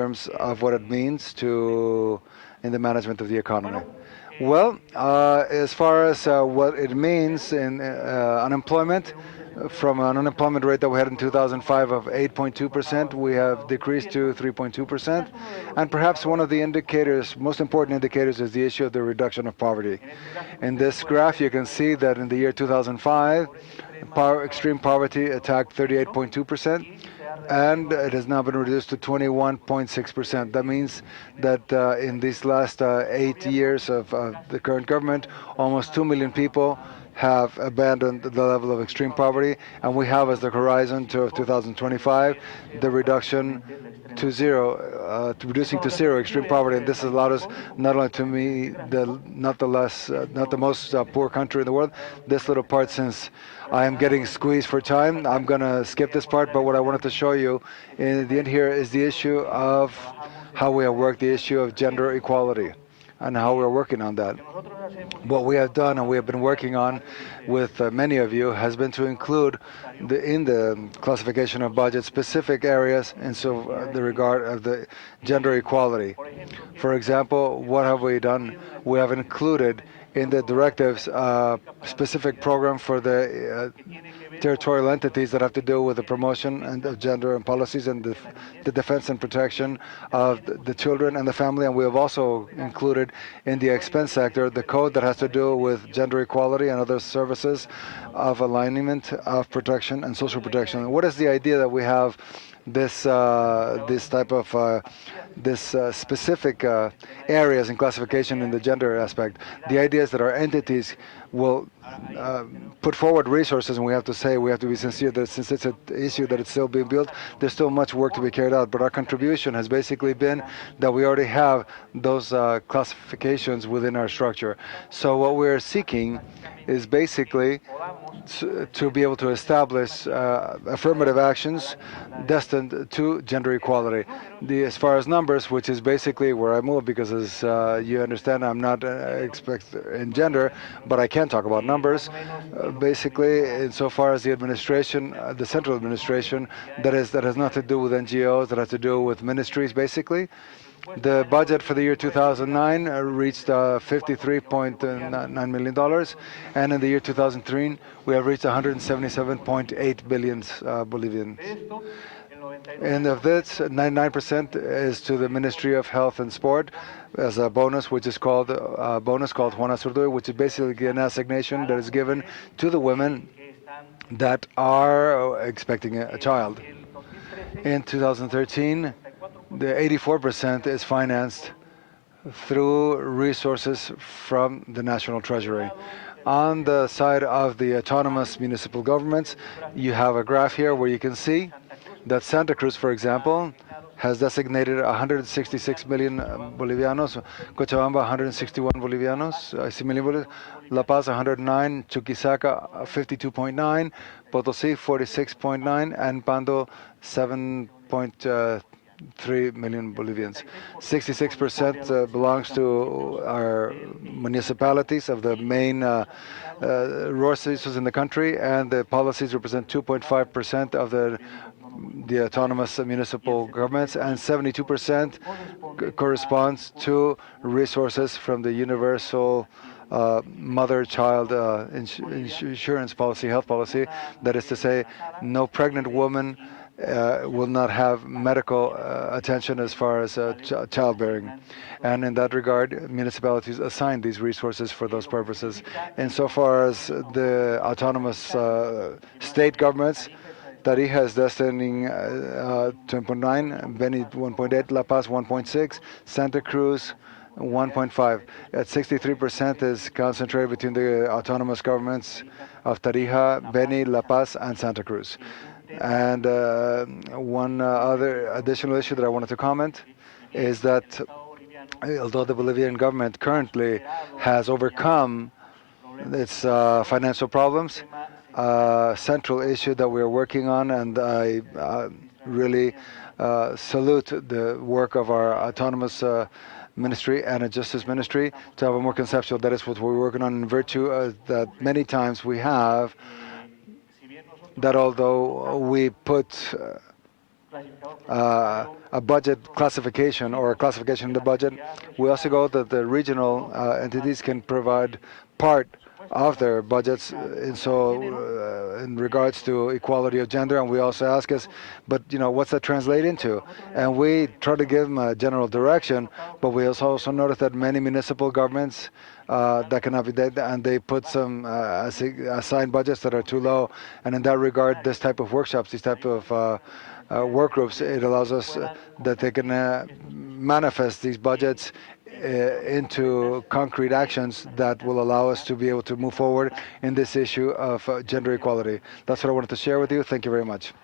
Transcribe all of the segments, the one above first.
terms of what it means to in the management of the economy. Well, as far as what it means in unemployment, from an unemployment rate that we had in 2005 of 8.2%, we have decreased to 3.2%. And perhaps one of the indicators, most important indicators, is the issue of the reduction of poverty. In this graph, you can see that in the year 2005, extreme poverty attacked 38.2%, and it has now been reduced to 21.6%. That means that in these last 8 years of the current government, almost 2 million people have abandoned the level of extreme poverty, and we have as the horizon to 2025 the reduction to zero, to reducing to zero extreme poverty. And this has allowed us not only to me, not the most poor country in the world. This little part, since I am getting squeezed for time, I'm gonna skip this part. But what I wanted to show you in the end here is the issue of how we have worked the issue of gender equality and how we're working on that. What we have done and we have been working on with many of you has been to include in the classification of budget specific areas in the regard of the gender equality. For example, what have we done? We have included in the directives a specific program for the territorial entities that have to do with the promotion and of gender and policies and the defense and protection of the children and the family. And we have also included in the expense sector the code that has to do with gender equality and other services of alignment of protection and social protection. And what is the idea that we have this type of specific areas in classification in the gender aspect? The idea is that our entities will put forward resources, and we have to be sincere that since it's an issue that it's still being built, there's still much work to be carried out. But our contribution has basically been that we already have those classifications within our structure. So what we're seeking is basically to be able to establish affirmative actions destined to gender equality. As far as numbers, which is basically where I move, because as you understand, I'm not expert in gender, but I can talk about numbers. Basically, insofar as the administration, the central administration, that has nothing to do with NGOs, that has to do with ministries, basically. The budget for the year 2009 reached $53.9 million, and in the year 2003, we have reached 177.8 billion Bolivian. And of this, 99% is to the Ministry of Health and Sport as a bonus, which is called a bonus called Juana Zurduy, which is basically an assignation that is given to the women that are expecting a child. In 2013, the 84% is financed through resources from the National Treasury. On the side of the autonomous municipal governments, you have a graph here where you can see that Santa Cruz, for example, has designated 166 million Bolivianos, Cochabamba 161 Bolivianos, million, La Paz 109, Chuquisaca 52.9, Potosí 46.9, and Pando 7.3 million Bolivians. 66% belongs to our municipalities of the main resources in the country, and the policies represent 2.5% of the autonomous municipal governments, and 72% corresponds to resources from the universal mother-child insurance policy, health policy. That is to say, no pregnant woman will not have medical attention as far as childbearing. And in that regard, municipalities assign these resources for those purposes. Insofar as the autonomous state governments, Tarija is destining 2.9, Beni 1.8, La Paz 1.6, Santa Cruz 1.5. At 63% is concentrated between the autonomous governments of Tarija, Beni, La Paz, and Santa Cruz. And one other additional issue that I wanted to comment is that although the Bolivian government currently has overcome its financial problems, central issue that we're working on, and I really salute the work of our autonomous ministry and a justice ministry to have a more conceptual. That is what we're working on in virtue that many times we have that although we put a budget classification or a classification in the budget. We also go that the regional entities can provide part of their budgets, and so in regards to equality of gender, and we also ask us, but what's that translate into? And we try to give them a general direction, but we also notice that many municipal governments that cannot be done, and they put some assigned budgets that are too low. And in that regard, this type of workshops, these type of work groups, it allows us that they can manifest these budgets into concrete actions that will allow us to be able to move forward in this issue of gender equality. That's what I wanted to share with you. Thank you very much.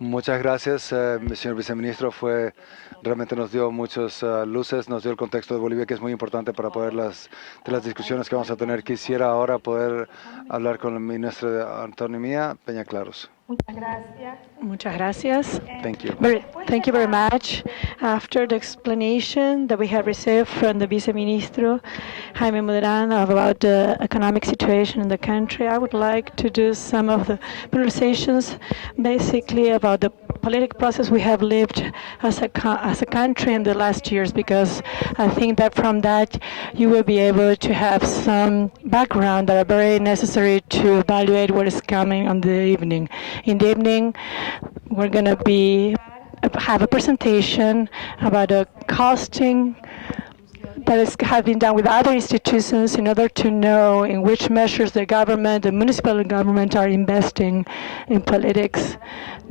Muchas gracias, señor viceministro. Realmente nos dio muchas luces, nos dio el contexto de Bolivia, que es muy importante para de las discusiones que vamos a tener. Quisiera ahora poder hablar con el ministro de Autonomía, Peña Claros. Muchas gracias. Thank you. Thank you very much. After the explanation that we have received from the Vice Ministro Jaime Muderan about the economic situation in the country, I would like to do some of the conversations basically about the political process we have lived as a country in the last years, because I think that from that you will be able to have some background that are very necessary to evaluate what is coming on the evening. In the evening, we're going to have a presentation about the costing that has been done with other institutions in order to know in which measures the government, the municipal government, are investing in politics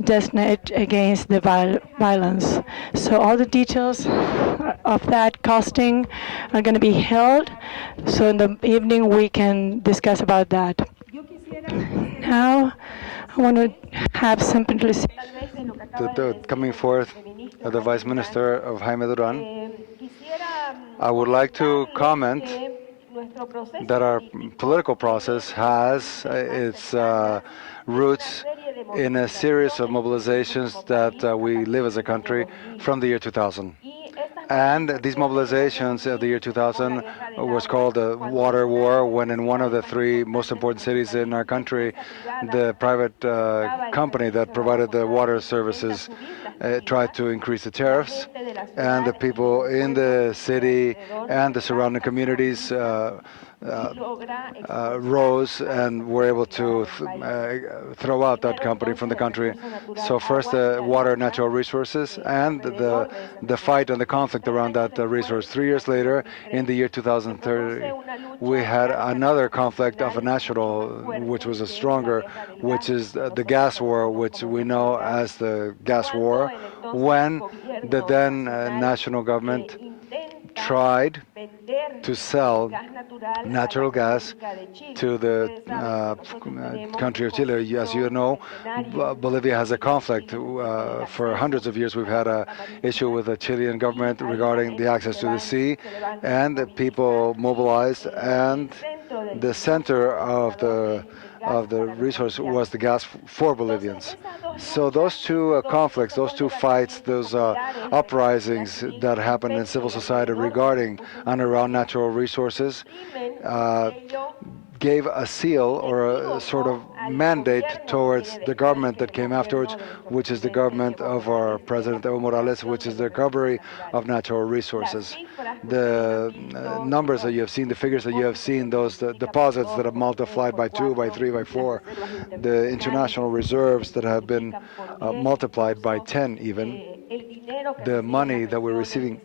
destined against the violence. So all the details of that costing are going to be held. So in the evening we can discuss about that. Now I want to have something to say. Coming forth of the Vice Minister of Jaime Duran, I would like to comment that our political process has its roots in a series of mobilizations that we live as a country from the year 2000. And these mobilizations of the year 2000 was called the Water War, when in one of the three most important cities in our country, the private company that provided the water services tried to increase the tariffs, and the people in the city and the surrounding communities rose and were able to throw out that company from the country. So first the water, natural resources, and the fight and the conflict around that resource. 3 years later, in the year 2030, we had another conflict of a national, which was a stronger, which is the gas war, which we know as the gas war, when the then national government tried to sell natural gas to the country of Chile. As you know, Bolivia has a conflict. For hundreds of years, we've had an issue with the Chilean government regarding the access to the sea, and the people mobilized, and the center of the resource was the gas for Bolivians. So those two conflicts, those two fights, those uprisings that happened in civil society regarding and around natural resources gave a seal or a sort of mandate towards the government that came afterwards, which is the government of our President Evo Morales, which is the recovery of natural resources. The numbers that you have seen, the figures that you have seen, those deposits that have multiplied by 2, by 3, by 4, the international reserves that have been multiplied by 10 even, the money that we're receiving.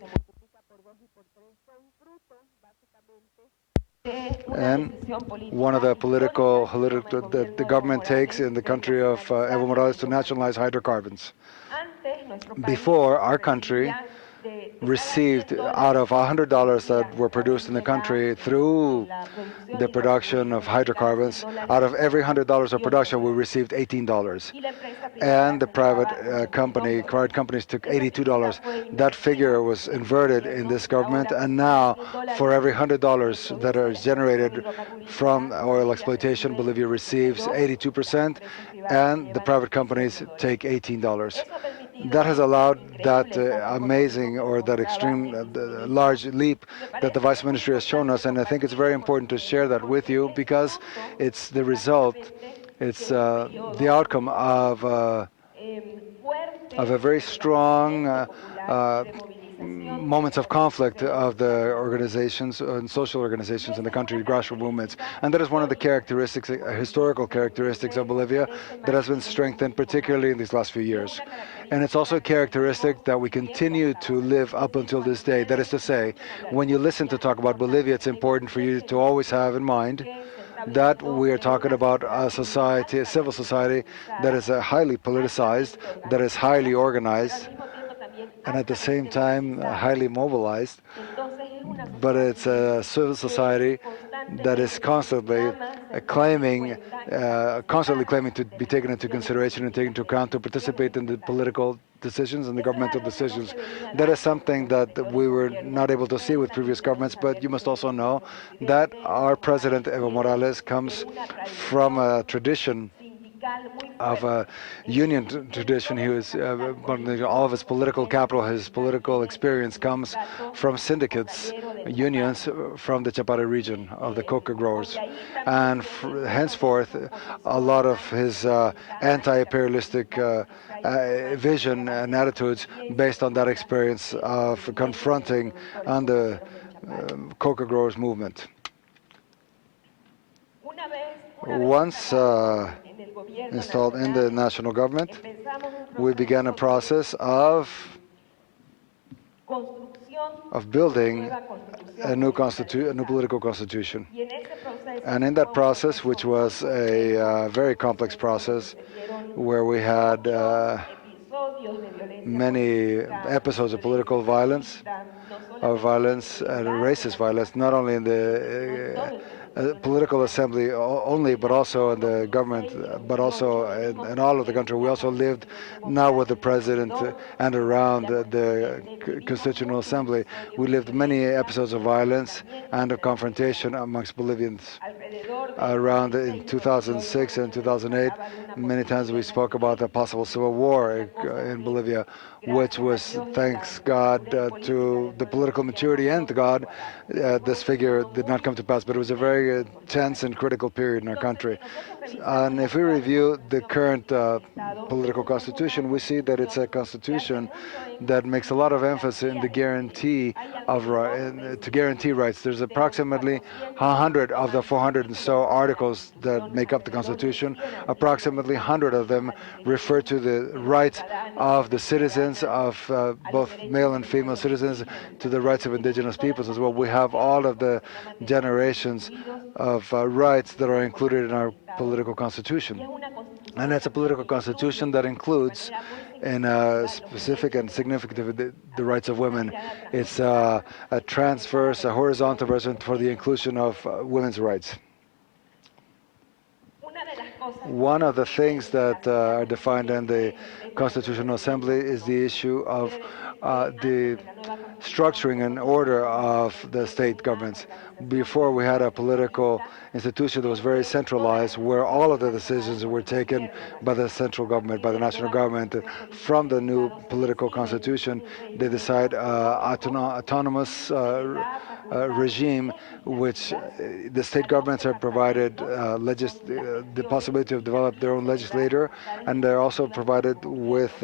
And one of the political that the government takes in the country of Evo Morales to nationalize hydrocarbons. Before, our country received out of $100 that were produced in the country through the production of hydrocarbons, out of every $100 of production, we received $18. and the private companies took $82. That figure was inverted in this government, and now for every $100 that are generated from oil exploitation, Bolivia receives 82%, and the private companies take $18. That has allowed that amazing or that extreme large leap that the Vice Ministry has shown us, and I think it's very important to share that with you because it's the result, it's the outcome of a very strong uh, moments of conflict of the organizations and social organizations in the country, grassroots movements. And that is one of the characteristics, historical characteristics of Bolivia that has been strengthened, particularly in these last few years. And it's also a characteristic that we continue to live up until this day. That is to say, when you listen to talk about Bolivia, it's important for you to always have in mind that we are talking about a society, a civil society that is highly politicized, that is highly organized, and at the same time highly mobilized. But it's a civil society that is constantly claiming to be taken into consideration and taken into account to participate in the political decisions and the governmental decisions. That is something that we were not able to see with previous governments, but you must also know that our president, Evo Morales, comes from a tradition of a union tradition. He was all of his political capital, his political experience comes from syndicates, unions from the Chapare region of the coca growers, and henceforth a lot of his anti-imperialistic vision and attitudes based on that experience of confronting on the coca growers movement. Once installed in the national government, we began a process of building a new political constitution. And in that process, which was a very complex process, where we had many episodes of political violence, of violence and racist violence, not only in the political assembly only, but also in the government, but also in all of the country. We also lived now with the president and around the constitutional assembly. We lived many episodes of violence and of confrontation amongst Bolivians. Around in 2006 and 2008, many times we spoke about the possible civil war in Bolivia, which was, thanks God, to the political maturity and to God, this figure did not come to pass. But it was a very tense and critical period in our country. And if we review the current political constitution, we see that it's a constitution that makes a lot of emphasis in the guarantee of to guarantee rights. There's approximately 100 of the 400 and so articles that make up the Constitution. Approximately 100 of them refer to the rights of the citizens, of both male and female citizens, to the rights of indigenous peoples as well. We have all of the generations of rights that are included in our political constitution. And it's a political constitution that includes in specific and significant the rights of women. It's a transverse, a horizontal version for the inclusion of women's rights. One of the things that are defined in the Constitutional Assembly is the issue of the structuring and order of the state governments. Before, we had a political institution that was very centralized, where all of the decisions were taken by the central government, by the national government. From the new political constitution, they decide autonomous regime, which the state governments are provided the possibility of develop their own legislator, and they're also provided with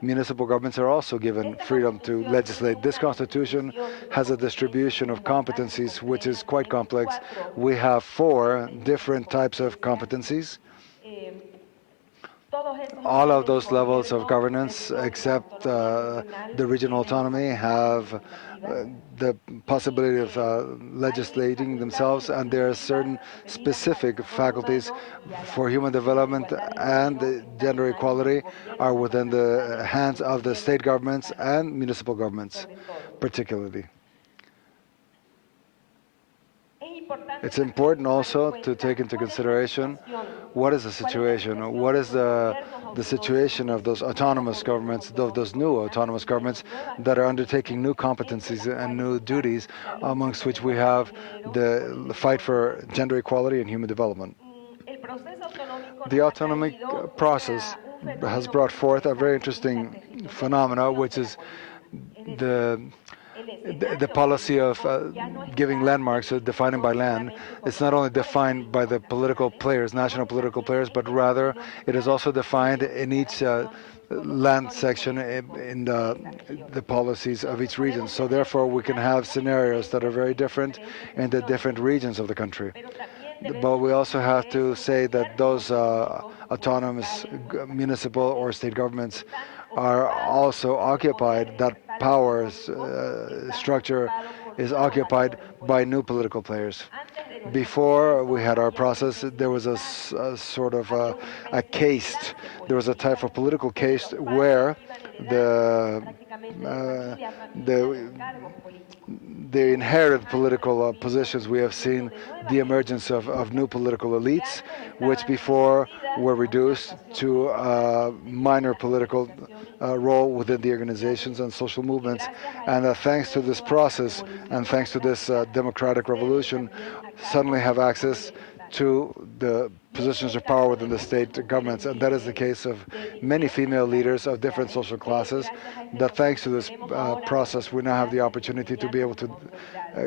municipal governments are also given freedom to legislate. This constitution has a distribution of competencies which is quite complex. We have 4 different types of competencies. All of those levels of governance, except the regional autonomy, have the possibility of legislating themselves, and there are certain specific faculties for human development and gender equality are within the hands of the state governments and municipal governments, particularly. It's important also to take into consideration what is the situation, what is the the situation of those autonomous governments, those new autonomous governments that are undertaking new competencies and new duties, amongst which we have the fight for gender equality and human development. The autonomic process has brought forth a very interesting phenomena, which is the the policy of giving landmarks, defining by land. It's not only defined by the political players, national political players, but rather it is also defined in each land section in the policies of each region. So therefore, we can have scenarios that are very different in the different regions of the country. But we also have to say that those autonomous municipal or state governments are also occupied, that power structure is occupied by new political players. Before we had our process, there was a sort of a caste, there was a type of political caste where the uh, the the inherited political positions. We have seen the emergence of new political elites, which before were reduced to a minor political role within the organizations and social movements. And thanks to this process and thanks to this democratic revolution, suddenly have access to the positions of power within the state governments. And that is the case of many female leaders of different social classes, that thanks to this process, we now have the opportunity to be able to uh,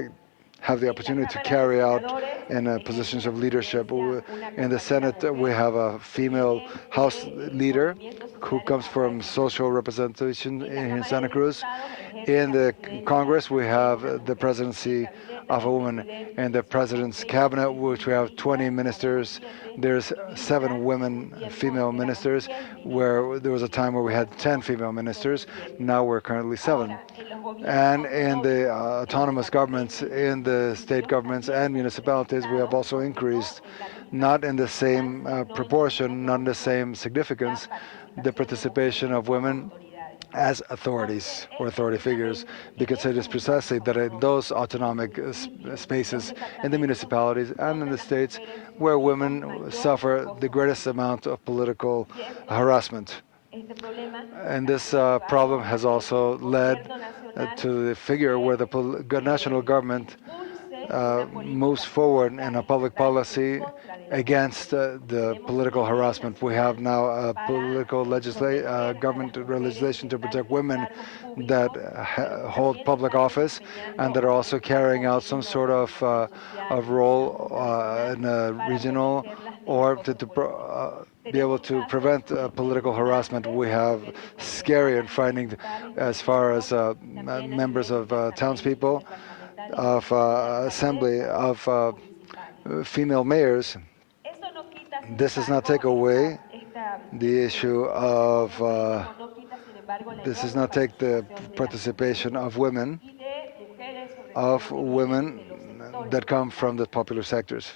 have the opportunity to carry out in positions of leadership. In the Senate, we have a female House leader who comes from social representation in Santa Cruz. In the Congress, we have the presidency of a woman. In the president's cabinet, which we have 20 ministers, there's 7 women, female ministers, where there was a time where we had 10 female ministers. Now we're currently 7. And in the autonomous governments, in the state governments and municipalities, we have also increased, not in the same proportion, not in the same significance, the participation of women as authorities or authority figures, because it is precisely that in those autonomic spaces, in the municipalities and in the states, where women suffer the greatest amount of political harassment. And this problem has also led to the figure where the national government moves forward in a public policy against the political harassment. We have now a political government legislation to protect women that hold public office and that are also carrying out some sort of role in a regional or be able to prevent political harassment. We have scary and frightening as far as members of townspeople, of assembly, of female mayors. This does not take away the issue of, this does not take the participation of women that come from the popular sectors.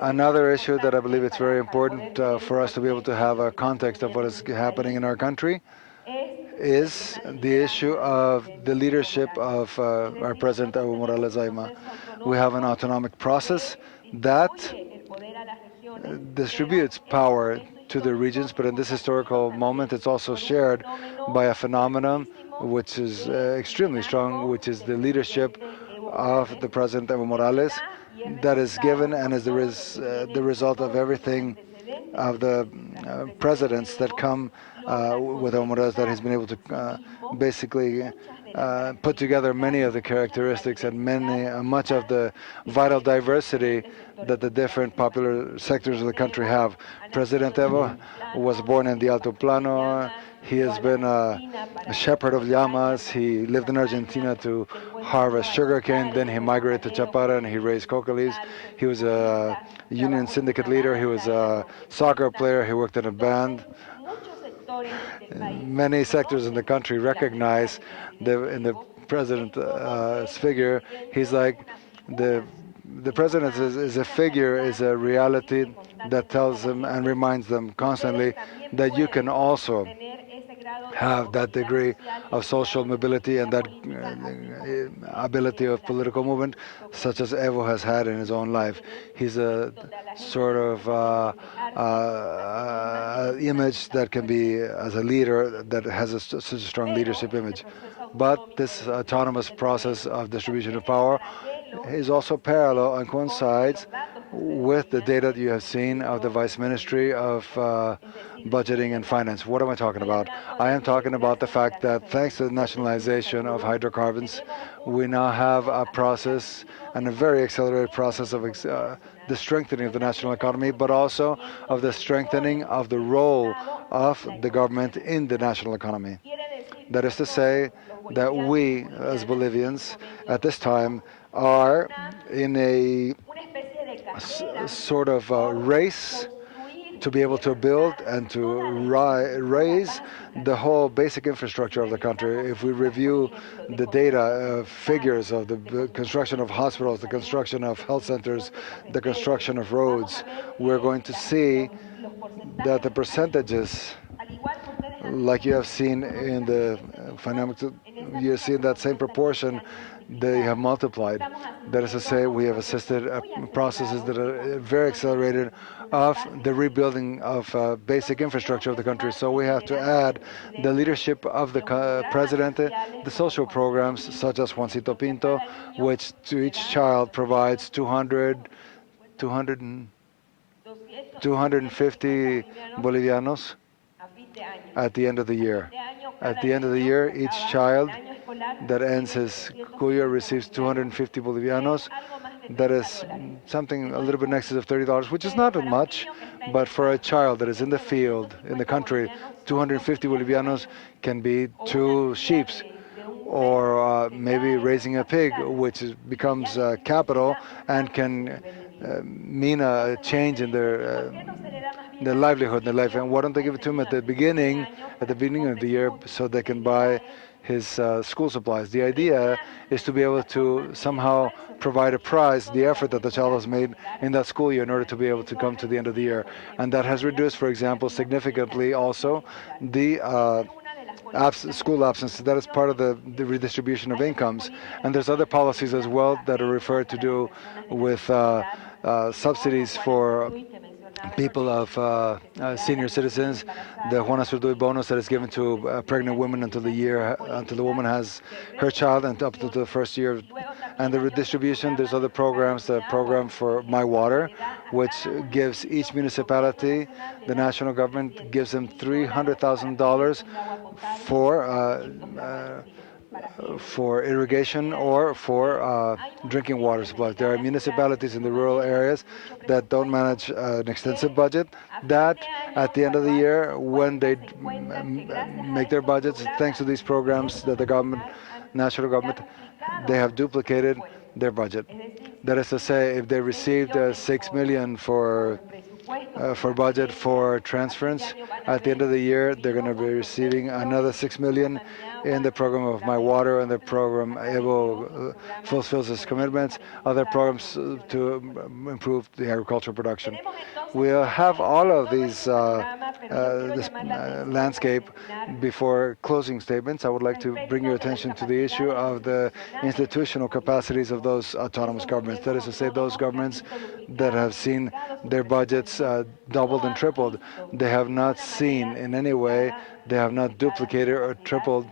Another issue that I believe it's very important for us to be able to have a context of what is happening in our country is the issue of the leadership of our President Evo Morales Aima. We have an autonomic process that distributes power to the regions, but in this historical moment, it's also shared by a phenomenon which is extremely strong, which is the leadership of the President Evo Morales, that is given and is the result of everything of the presidents that come with Evo Morales, that he's been able to basically put together many of the characteristics and much of the vital diversity that the different popular sectors of the country have. President Evo was born in the Alto Plano. He has been a shepherd of llamas. He lived in Argentina to harvest sugarcane. Then he migrated to Chapara and he raised cocolis. He was a union syndicate leader. He was a soccer player. He worked in a band. Many sectors in the country recognize in the president's figure. He's like the president is a figure, is a reality that tells them and reminds them constantly that you can also have that degree of social mobility and that ability of political movement, such as Evo has had in his own life. He's a sort of image that can be as a leader that has such a strong leadership image. But this autonomous process of distribution of power is also parallel and coincides with the data that you have seen of the Vice Ministry of Budgeting and Finance. What am I talking about? I am talking about the fact that thanks to the nationalization of hydrocarbons, we now have a process and a very accelerated process of the strengthening of the national economy, but also of the strengthening of the role of the government in the national economy. That is to say, that we, as Bolivians, at this time, are in a sort of race to be able to build and to raise the whole basic infrastructure of the country. If we review the data figures of the construction of hospitals, the construction of health centers, the construction of roads, we're going to see that the percentages, like you have seen in the financial, you have seen that same proportion, they have multiplied. That is to say, we have assisted processes that are very accelerated of the rebuilding of basic infrastructure of the country. So we have to add the leadership of the president, the social programs such as Juancito Pinto, which to each child provides 200, 250 bolivianos at the end of the year. At the end of the year, each child that ends his school year receives 250 bolivianos. That is something a little bit in excess of $30, which is not much, but for a child that is in the field, in the country, 250 bolivianos can be two sheeps, or maybe raising a pig, which becomes capital and can mean a change in their livelihood, their life. And why don't they give it to him at the beginning of the year, so they can buy his school supplies? The idea is to be able to somehow provide a prize, the effort that the child has made in that school year in order to be able to come to the end of the year. And that has reduced, for example, significantly also the school absence. That is part of the redistribution of incomes. And there's other policies as well that are referred to do with subsidies for people of senior citizens, the Juana Zurduy bonus that is given to pregnant women until the woman has her child and up to the first year, and the redistribution. There's other programs, the program for My Water, which gives each municipality, the national government gives them $300,000 for irrigation or for drinking water supplies. There are municipalities in the rural areas that don't manage an extensive budget, that at the end of the year, when they make their budgets, thanks to these programs that the government, national government, they have duplicated their budget. That is to say, if they received 6 million for budget for transference, at the end of the year they're going to be receiving another 6 million in the program of My Water, and the program able fulfills its commitments, other programs to improve the agricultural production. We have all of these this landscape. Before closing statements, I would like to bring your attention to the issue of the institutional capacities of those autonomous governments. That is to say, those governments that have seen their budgets doubled and tripled. They have not seen in any way, they have not duplicated or tripled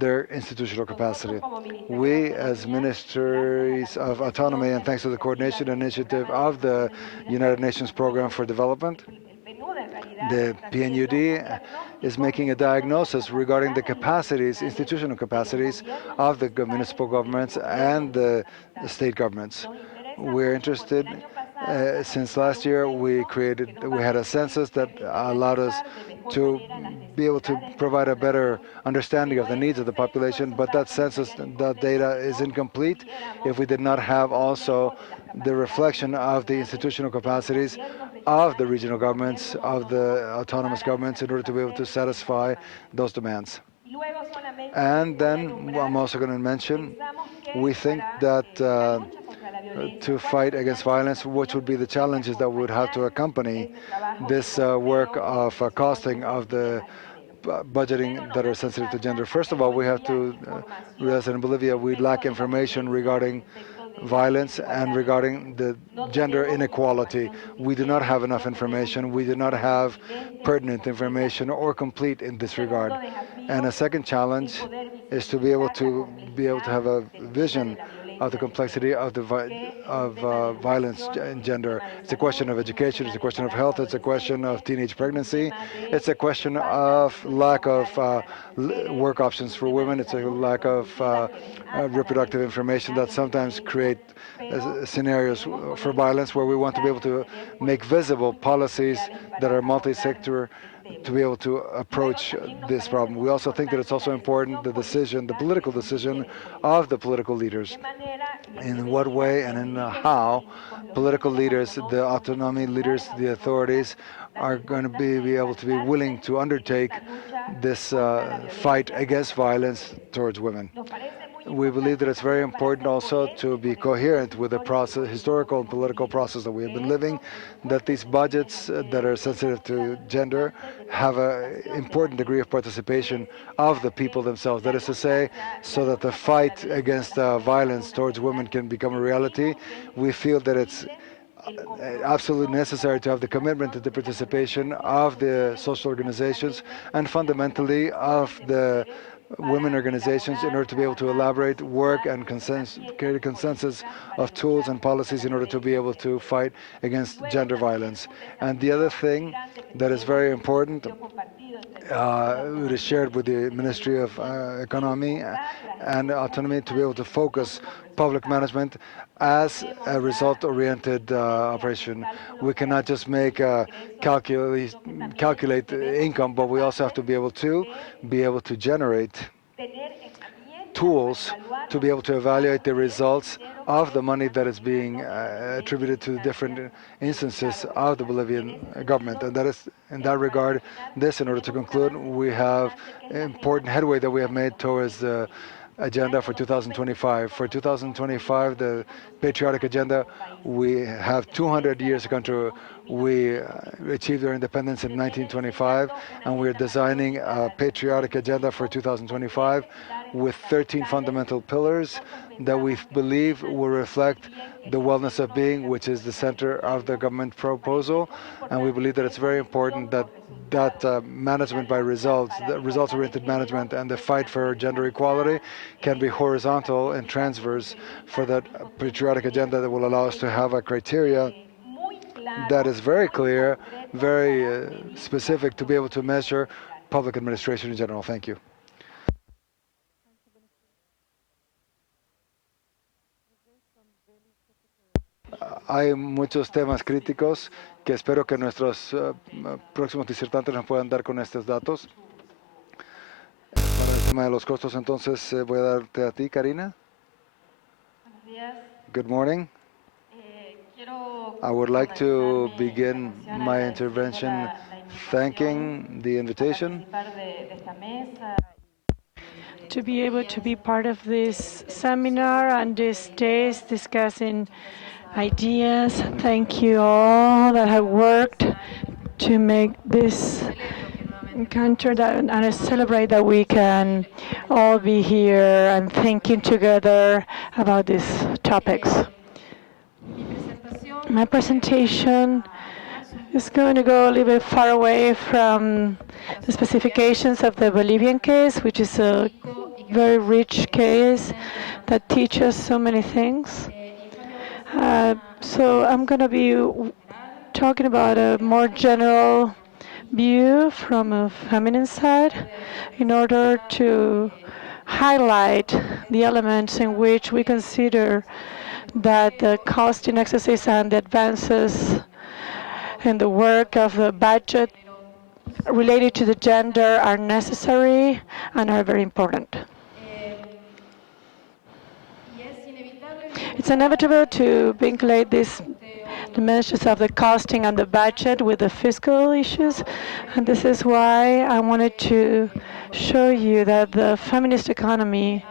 their institutional capacity. We, as ministries of autonomy, and thanks to the coordination initiative of the United Nations Program for Development, the PNUD is making a diagnosis regarding the capacities, institutional capacities of the municipal governments and the state governments. We're interested. Since last year, we had a census that allowed us to be able to provide a better understanding of the needs of the population, but that census, that data is incomplete if we did not have also the reflection of the institutional capacities of the regional governments, of the autonomous governments, in order to be able to satisfy those demands. And then I'm also going to mention, we think that to fight against violence, which would be the challenges that would have to accompany this work of costing of the budgeting that are sensitive to gender. First of all, we have to realize that in Bolivia we lack information regarding violence and regarding the gender inequality. We do not have enough information. We do not have pertinent information or complete in this regard. And a second challenge is to be able to have a vision of the complexity of violence and gender. It's a question of education. It's a question of health. It's a question of teenage pregnancy. It's a question of lack of work options for women. It's a lack of reproductive information that sometimes create scenarios for violence where we want to be able to make visible policies that are multi-sector to be able to approach this problem. We also think that it's also important the political decision of the political leaders. In what way and in how political leaders, the autonomy leaders, the authorities are going to be able to be willing to undertake this fight against violence towards women. We believe that it's very important also to be coherent with the process, historical and political process that we have been living, that these budgets that are sensitive to gender have an important degree of participation of the people themselves. That is to say, so that the fight against violence towards women can become a reality. We feel that it's absolutely necessary to have the commitment and the participation of the social organizations and fundamentally of the women organizations in order to be able to elaborate, work, and create a consensus of tools and policies in order to be able to fight against gender violence. And the other thing that is very important, it is shared with the Ministry of Economy and Autonomy to be able to focus public management as a result-oriented operation. We cannot just calculate income, but we also have to be able to generate tools to be able to evaluate the results of the money that is being attributed to different instances of the Bolivian government. And that is, in that regard, in order to conclude, we have important headway that we have made towards the agenda for 2025. For 2025, the patriotic agenda, we have 200 years of country. We achieved our independence in 1925, and we're designing a patriotic agenda for 2025 with 13 fundamental pillars that we believe will reflect the wellness of being, which is the center of the government proposal. And we believe that it's very important that management by results, the results-oriented management, and the fight for gender equality can be horizontal and transverse for that patriotic agenda that will allow us to have a criteria that is very clear, very specific to be able to measure public administration in general. Thank you. Hay muchos temas críticos que espero que nuestros próximos disertantes nos puedan dar con estos datos. Para el tema de los costos, entonces voy a darte a ti, Karina. Good morning. I would like to begin my intervention thanking the invitation to be able to be part of this seminar and these days discussing ideas. Thank you all that have worked to make this encounter and I celebrate that we can all be here and thinking together about these topics. My presentation is going to go a little bit far away from the specifications of the Bolivian case, which is a very rich case that teaches so many things. So I'm going to be talking about a more general view from a feminine side in order to highlight the elements in which we consider that the cost in exercise and the advances in the work of the budget related to the gender are necessary and are very important. It's inevitable to vinculate these dimensions of the costing and the budget with the fiscal issues, and this is why I wanted to show you that the feminist economy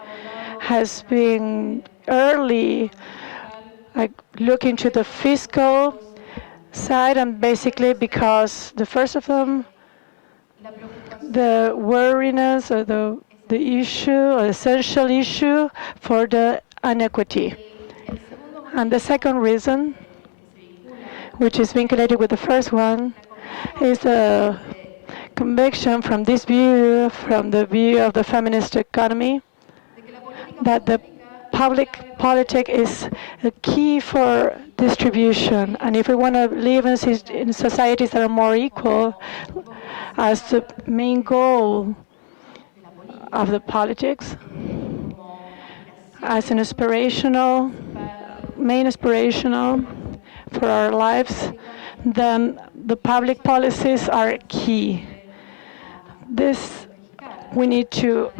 has been early looking to the fiscal side, and basically because the first of them the worriness or the issue or essential issue for the inequity. And the second reason, which is vinculated with the first one, is a conviction from this view, from the view of the feminist economy, that the public politic is a key for distribution. And if we want to live in societies that are more equal, as the main goal of the politics, as an main aspirational for our lives, then the public policies are key. This, we need to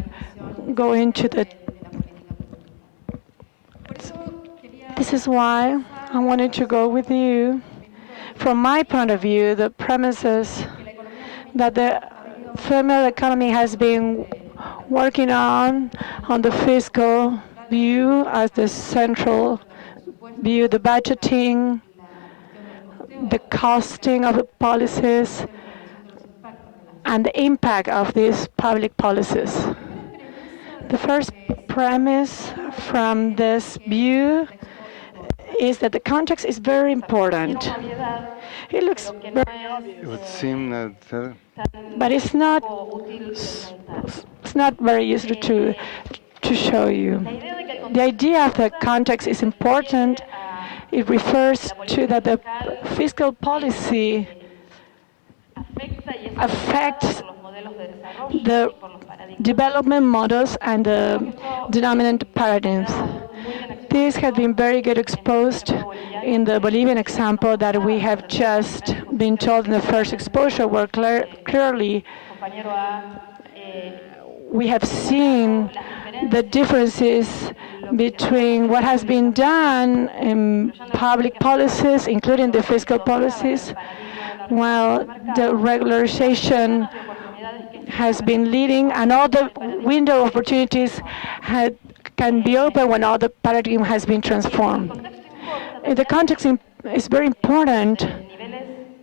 go into the. This is why I wanted to go with you. From my point of view, the premises that the female economy has been working on the fiscal view as the central view, the budgeting, the costing of the policies, and the impact of these public policies. The first premise from this view is that the context is very important. It looks very It would seem that but it's not very easy to show you. The idea of the context is important. It refers to that the fiscal policy affects the development models and the dominant paradigms. This has been very good exposed in the Bolivian example that we have just been told in the first exposure, where clearly we have seen the differences between what has been done in public policies, including the fiscal policies, while the regularization has been leading, and all the window opportunities can be open when all the paradigm has been transformed. The context is very important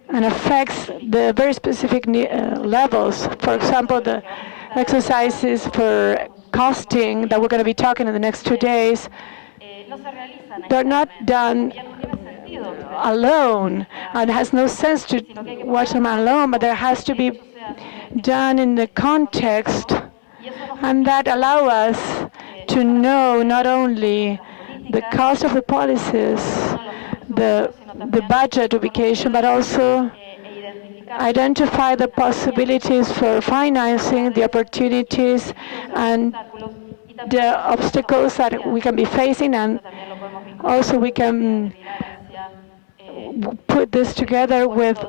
and affects the very specific levels. For example, the exercises for costing that we're going to be talking in the next 2 days, they're not done alone, and it has no sense to watch them alone, but there has to be done in the context, and that allow us to know not only the cost of the policies, the budget ubication, but also identify the possibilities for financing, the opportunities, and the obstacles that we can be facing, and also we can put this together with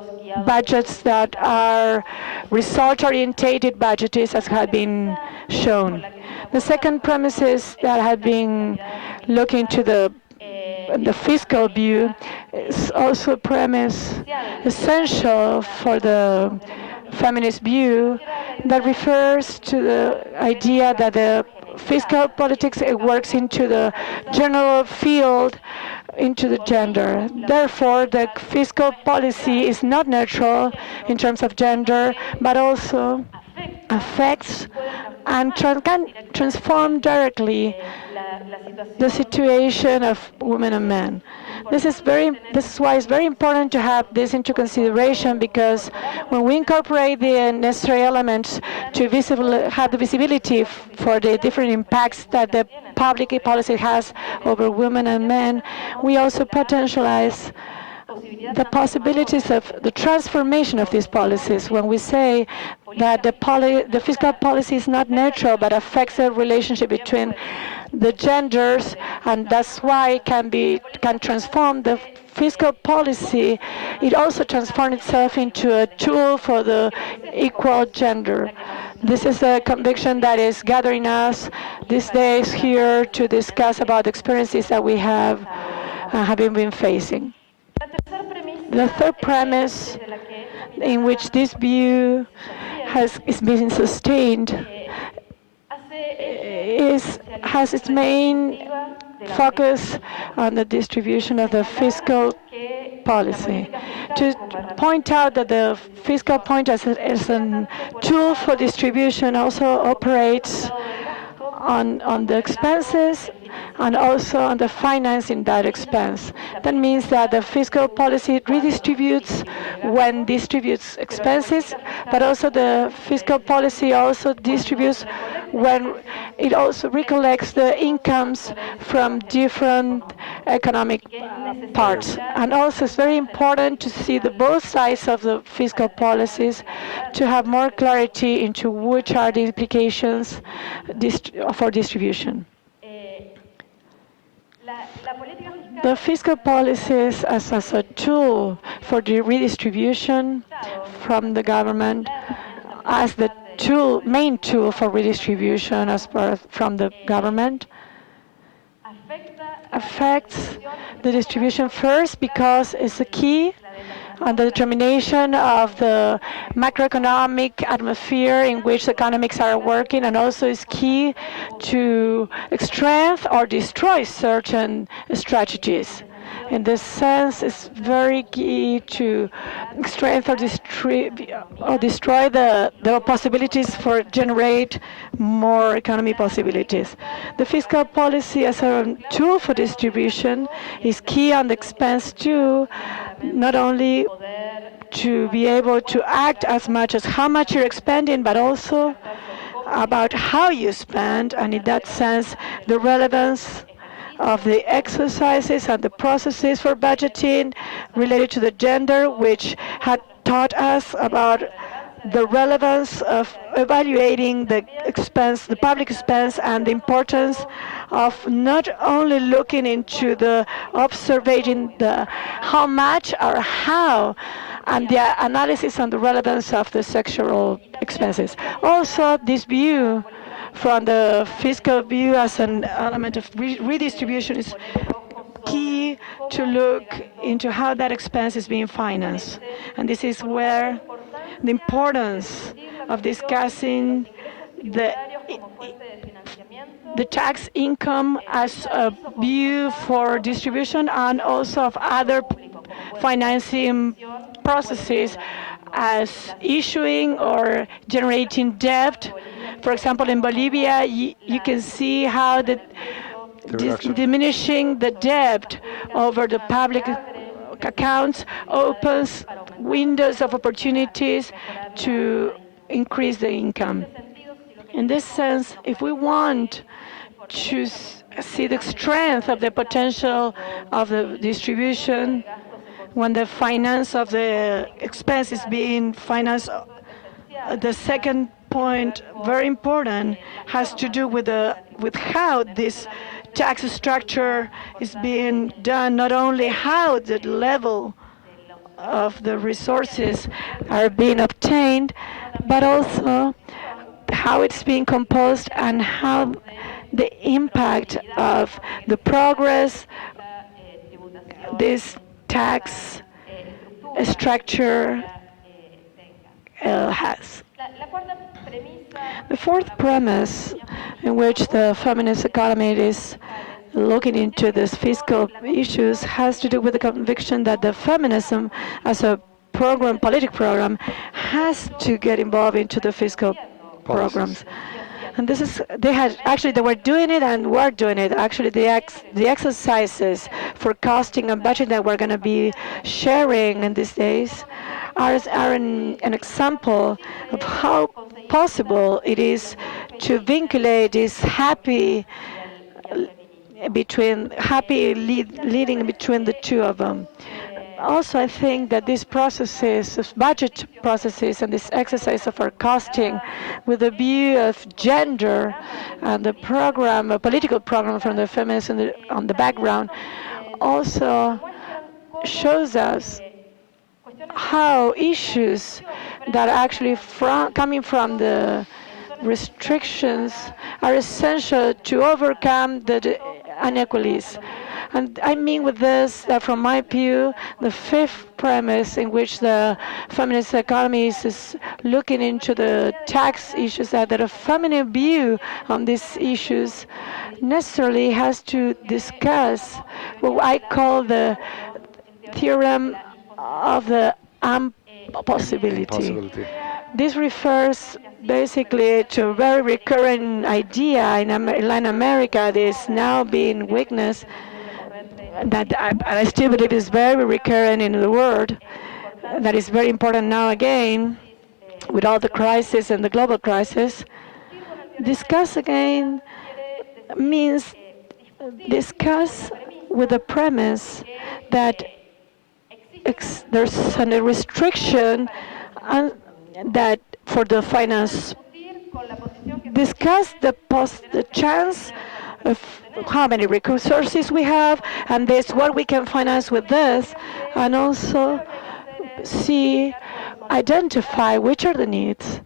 budgets that are result-orientated budgets, as had been shown. The second premise is that had been looking to the fiscal view is also a premise essential for the feminist view that refers to the idea that the fiscal politics works into the general field, into the gender. Therefore, the fiscal policy is not neutral in terms of gender, but also affects and can transform directly the situation of women and men. This is why it's very important to have this into consideration, because when we incorporate the necessary elements to have the visibility for the different impacts that the public policy has over women and men, we also potentialize the possibilities of the transformation of these policies. When we say that the fiscal policy is not neutral but affects the relationship between the genders, and that's why it can transform the fiscal policy, it also transforms itself into a tool for the equal gender. This is a conviction that is gathering us these days here to discuss about the experiences that we have been facing. The third premise in which this view is being sustained has its main focus on the distribution of the fiscal policy. To point out that the fiscal point as a tool for distribution also operates on the expenses and also on the financing that expense. That means that the fiscal policy redistributes when distributes expenses, but also the fiscal policy also distributes when it also recollects the incomes from different economic parts. And also it's very important to see the both sides of the fiscal policies to have more clarity into which are the implications for distribution. The fiscal policies as a tool for the redistribution from the government, as the main tool for redistribution from the government, affects the distribution first because it's a key on the determination of the macroeconomic atmosphere in which economics are working, and also is key to strengthen or destroy certain strategies. In this sense, it's very key to strengthen or destroy the possibilities for generate more economy possibilities. The fiscal policy as a tool for distribution is key on the expense too, not only to be able to act as much as how much you're expending, but also about how you spend, and in that sense, the relevance of the exercises and the processes for budgeting related to the gender, which had taught us about the relevance of evaluating the expense, the public expense, and the importance of not only looking into the observing the how much or how, and the analysis on the relevance of the sectoral expenses. Also, this view from the fiscal view as an element of redistribution is key to look into how that expense is being financed. And this is where the importance of discussing the tax income as a view for distribution, and also of other financing processes as issuing or generating debt. For example, in Bolivia, you can see how diminishing the debt over the public accounts opens windows of opportunities to increase the income. In this sense, if we want to see the strength of the potential of the distribution, when the finance of the expense is being financed, the second point, very important, has to do with how this tax structure is being done, not only how the level of the resources are being obtained, but also how it's being composed and how the impact of the progress this tax structure has. The fourth premise in which the feminist economy is looking into these fiscal issues has to do with the conviction that the feminism as a political program, has to get involved into the fiscal programs. And this is, they were doing it and were doing it. Actually, the exercises for costing and budgeting that we're going to be sharing in these days are an example of how possible it is to vinculate this leading between the two of them. Also, I think that these processes, budget processes, and this exercise of our costing with a view of gender and the program, a political program from the feminists on the background, also shows us how issues that are actually coming from the restrictions are essential to overcome the inequalities. And I mean with this that from my view, the fifth premise in which the feminist economy is looking into the tax issues, that a feminine view on these issues necessarily has to discuss what I call the theorem of the impossibility. Impossibility. This refers basically to a very recurrent idea in Latin America that is now being witnessed, that I still believe is very recurrent in the world, that is very important now again with all the crisis and the global crisis. Discuss again means discuss with the premise that there's a restriction and that for the finance. Discuss the chance of how many resources we have, and this what we can finance with this, and also see, identify which are the needs,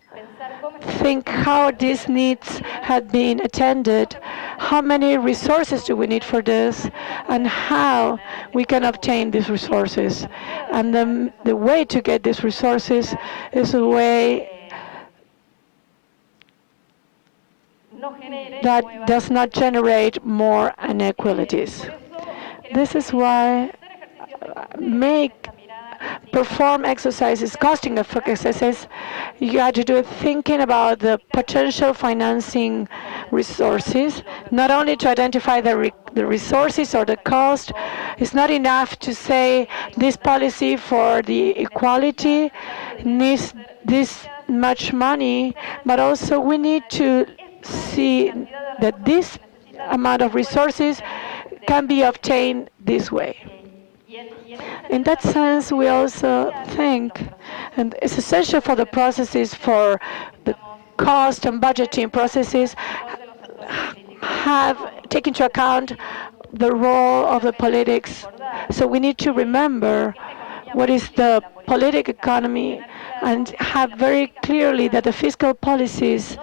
think how these needs had been attended, how many resources do we need for this, and how we can obtain these resources. And the way to get these resources is a way that does not generate more inequalities. This is why perform exercises, costing of exercises. You have to do it thinking about the potential financing resources, not only to identify the resources or the cost. It's not enough to say this policy for the equality needs this much money, but also we need to see that this amount of resources can be obtained this way. In that sense, we also think, and it's essential for the processes, for the cost and budgeting processes, have taken into account the role of the politics. So we need to remember what is the political economy and have very clearly that the fiscal policies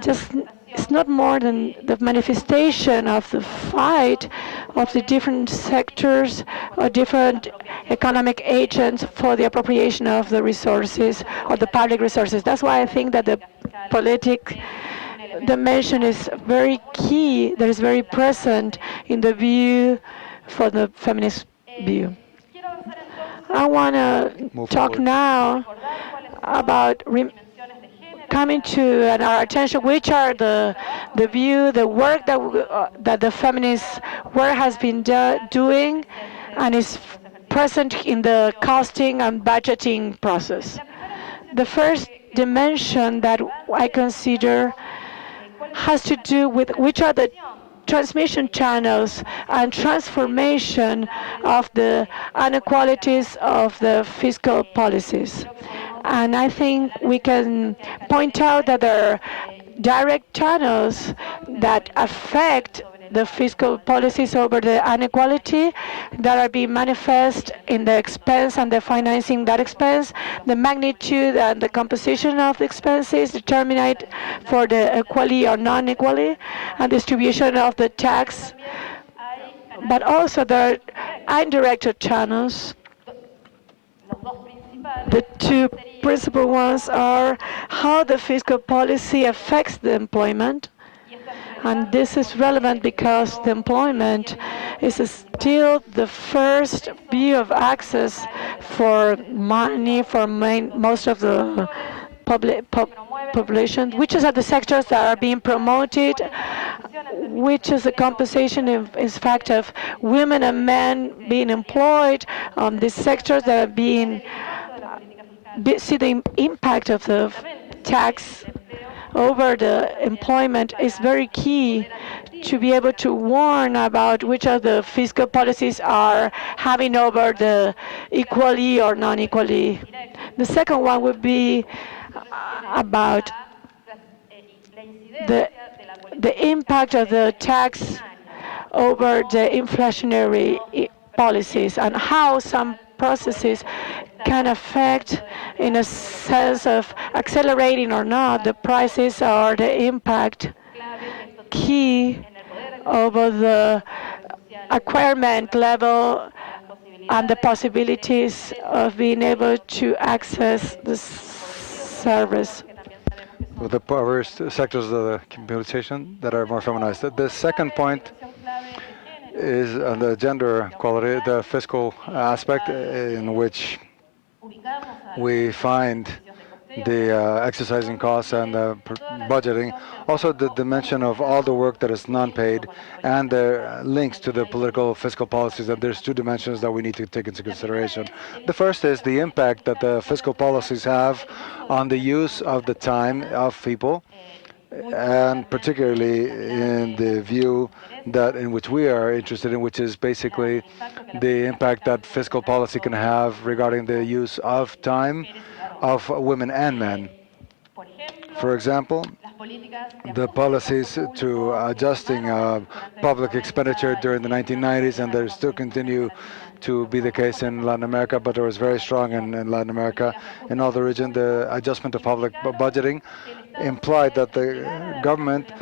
just it's not more than the manifestation of the fight of the different sectors or different economic agents for the appropriation of the resources or the public resources. That's why I think that the politic dimension is very key, that is very present in the view for the feminist view. I want to talk now about coming to our attention, which are the view, the work that the feminist work has been doing, and is present in the costing and budgeting process. The first dimension that I consider has to do with which are the transmission channels and transformation of the inequalities of the fiscal policies. And I think we can point out that there are direct channels that affect the fiscal policies over the inequality that are being manifest in the expense and the financing that expense, the magnitude and the composition of the expenses determined for the equally or non-equally, and distribution of the tax. But also there are indirect channels. The two principal ones are how the fiscal policy affects the employment. And this is relevant because the employment is still the first view of access for money for most of the population, which is at the sectors that are being promoted, which is a compensation in fact of women and men being employed on these sectors that are being see the impact of the tax over the employment is very key to be able to warn about which of the fiscal policies are having over the equally or non-equally. The second one would be about the impact of the tax over the inflationary policies and how some processes can affect, in a sense of accelerating or not, the prices or the impact key over the acquirement level and the possibilities of being able to access the service. With the sectors of the computation that are more feminized. The second point is on the gender quality, the fiscal aspect in which we find the exercising costs and the budgeting. Also, the dimension of all the work that is non-paid and the links to the political fiscal policies. And there's two dimensions that we need to take into consideration. The first is the impact that the fiscal policies have on the use of the time of people, and particularly in the view that in which we are interested in, which is basically the impact that fiscal policy can have regarding the use of time of women and men. For example, the policies to adjusting public expenditure during the 1990s, and they still continue to be the case in Latin America, but it was very strong in Latin America. In all the region, the adjustment of public budgeting implied that the government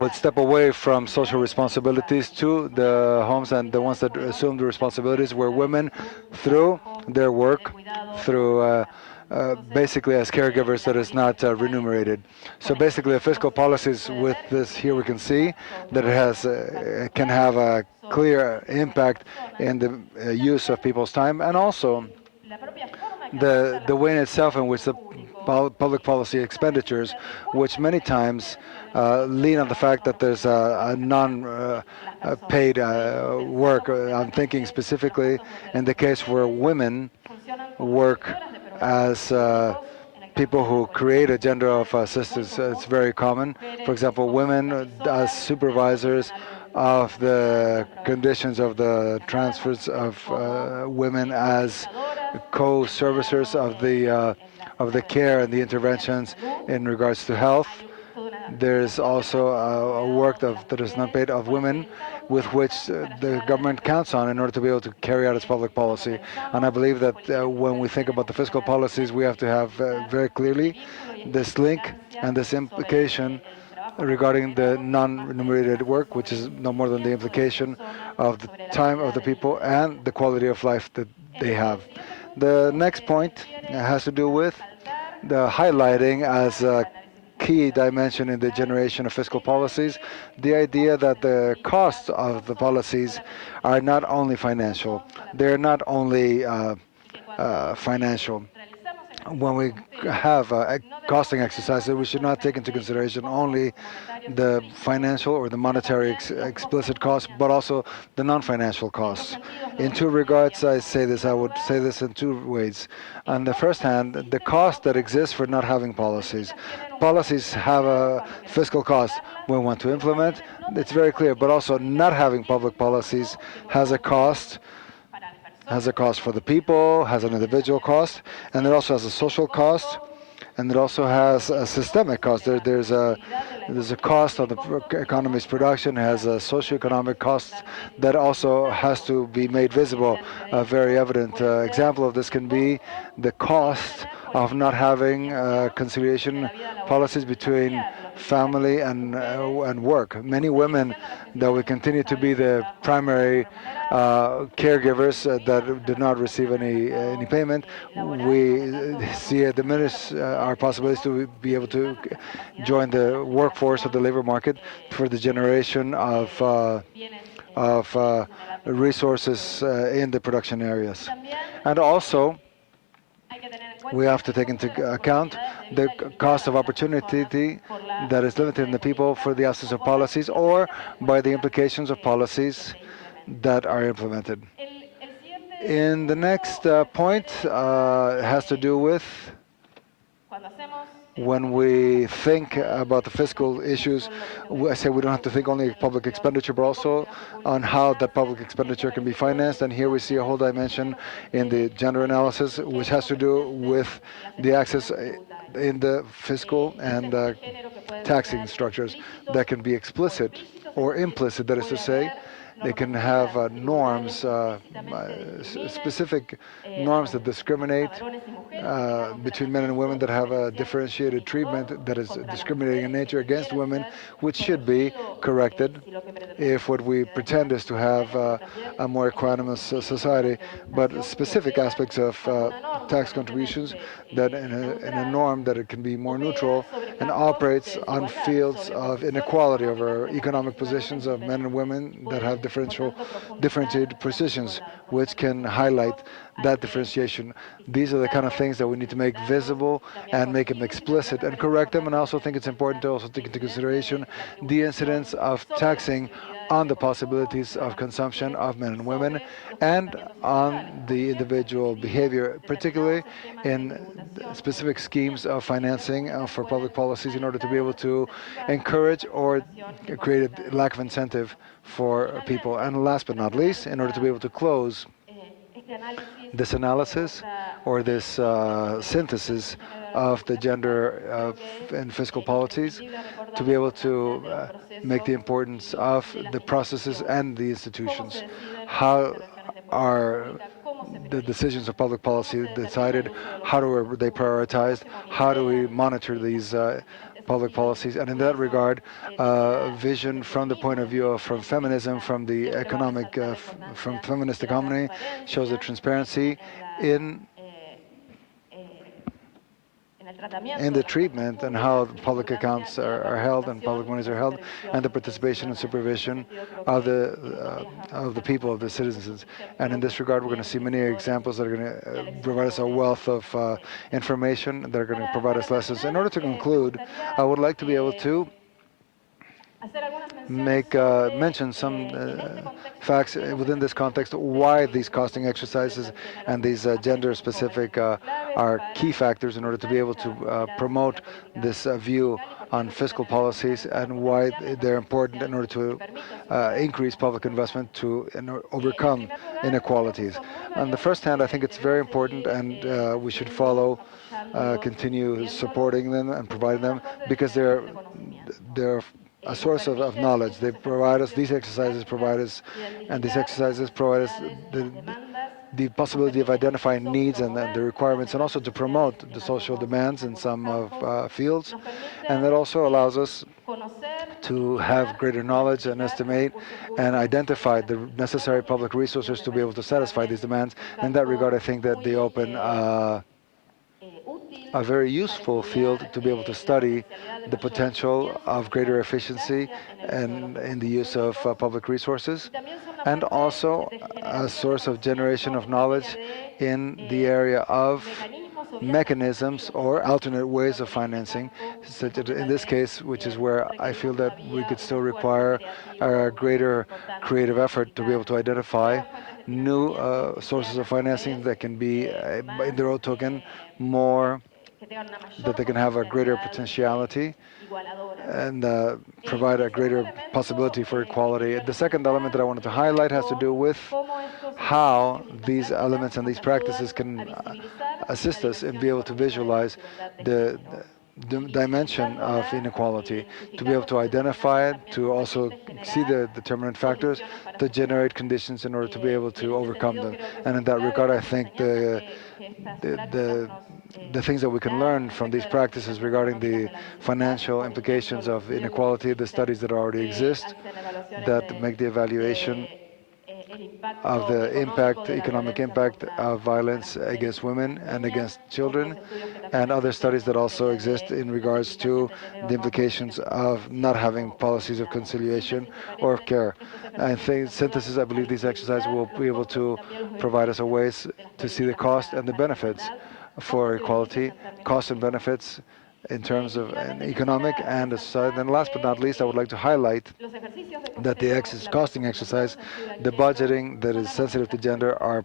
would step away from social responsibilities to the homes, and the ones that assumed the responsibilities were women through their work, through basically as caregivers that is not remunerated. So basically, the fiscal policies with this here we can see that it has can have a clear impact in the use of people's time, and also the way in itself in which the public policy expenditures, which many times lean on the fact that there's a non-paid work. I'm thinking specifically in the case where women work as people who create a gender of assistance. It's very common. For example, women as supervisors of the conditions of the transfers of women as co-servicers of the care and the interventions in regards to health. There's also a work that is not paid of women with which the government counts on in order to be able to carry out its public policy. And I believe that when we think about the fiscal policies, we have to have very clearly this link and this implication regarding the non-remunerated work, which is no more than the implication of the time of the people and the quality of life that they have. The next point has to do with the highlighting as a key dimension in the generation of fiscal policies, the idea that the costs of the policies are not only financial, they're not only financial. When we have costing exercises, we should not take into consideration only the financial or the monetary explicit costs, but also the non-financial costs. In two regards, I would say this in two ways. On the first hand, the cost that exists for not having policies. Policies have a fiscal cost when we want to implement, it's very clear, but also not having public policies has a cost for the people, has an individual cost, and it also has a social cost, and it also has a systemic cost. There's a cost of the economy's production, has a socioeconomic cost that also has to be made visible. A very evident example of this can be the cost of not having conciliation policies between family and work. Many women that we continue to be the primary caregivers that did not receive any payment, we see it diminish our possibilities to be able to join the workforce of the labor market for the generation of resources in the production areas. And also, we have to take into account the cost of opportunity that is limited in the people for the absence of policies or by the implications of policies that are implemented. In the next point has to do with when we think about the fiscal issues, I say we don't have to think only public expenditure, but also on how that public expenditure can be financed. And here we see a whole dimension in the gender analysis, which has to do with the access in the fiscal and taxing structures that can be explicit or implicit, that is to say, they can have norms, specific norms that discriminate between men and women, that have a differentiated treatment that is discriminating in nature against women, which should be corrected if what we pretend is to have a more equanimous society. But specific aspects of tax contributions, that in a norm that it can be more neutral and operates on fields of inequality over economic positions of men and women that have differentiated positions, which can highlight that differentiation. These are the kind of things that we need to make visible and make them explicit and correct them. And I also think it's important to also take into consideration the incidence of taxing on the possibilities of consumption of men and women and on the individual behavior, particularly in specific schemes of financing for public policies in order to be able to encourage or create a lack of incentive for people. And last but not least, in order to be able to close this analysis or this synthesis of the gender and fiscal policies, to be able to make the importance of the processes and the institutions. How are the decisions of public policy decided? How do they prioritized? How do we monitor these public policies? And in that regard, vision from the point of view of from feminism, from the economic, from feminist economy, shows the transparency in in the treatment and how the public accounts are held and public monies are held, and the participation and supervision of the people, of the citizens. And in this regard, we're going to see many examples that are going to provide us a wealth of information that are going to provide us lessons. In order to conclude, I would like to be able to make mention some facts within this context why these costing exercises and these gender specific are key factors in order to be able to promote this view on fiscal policies, and why they're important in order to increase public investment to overcome inequalities. On the first hand, I think it's very important, and we should continue supporting them and providing them, because they're a source of knowledge. They provide us, these exercises provide us, and these exercises provide us the possibility of identifying needs and the requirements, and also to promote the social demands in some of fields. And that also allows us to have greater knowledge and estimate and identify the necessary public resources to be able to satisfy these demands. In that regard, I think that they open a very useful field to be able to study the potential of greater efficiency and in the use of public resources, and also a source of generation of knowledge in the area of mechanisms or alternate ways of financing, such as in this case, which is where I feel that we could still require a greater creative effort to be able to identify new sources of financing that can be, in their own token, more, that they can have a greater potentiality and provide a greater possibility for equality. The second element that I wanted to highlight has to do with how these elements and these practices can assist us in being able to visualize the dimension of inequality, to be able to identify it, to also see the determinant factors, to generate conditions in order to be able to overcome them. And in that regard, I think the, the the things that we can learn from these practices regarding the financial implications of inequality, the studies that already exist that make the evaluation of the impact, economic impact of violence against women and against children, and other studies that also exist in regards to the implications of not having policies of conciliation or of care. I think synthesis, I believe these exercises will be able to provide us a ways to see the cost and the benefits for equality, costs and benefits in terms of an economic and a society. And last but not least, I would like to highlight that the costing exercise, the budgeting that is sensitive to gender, are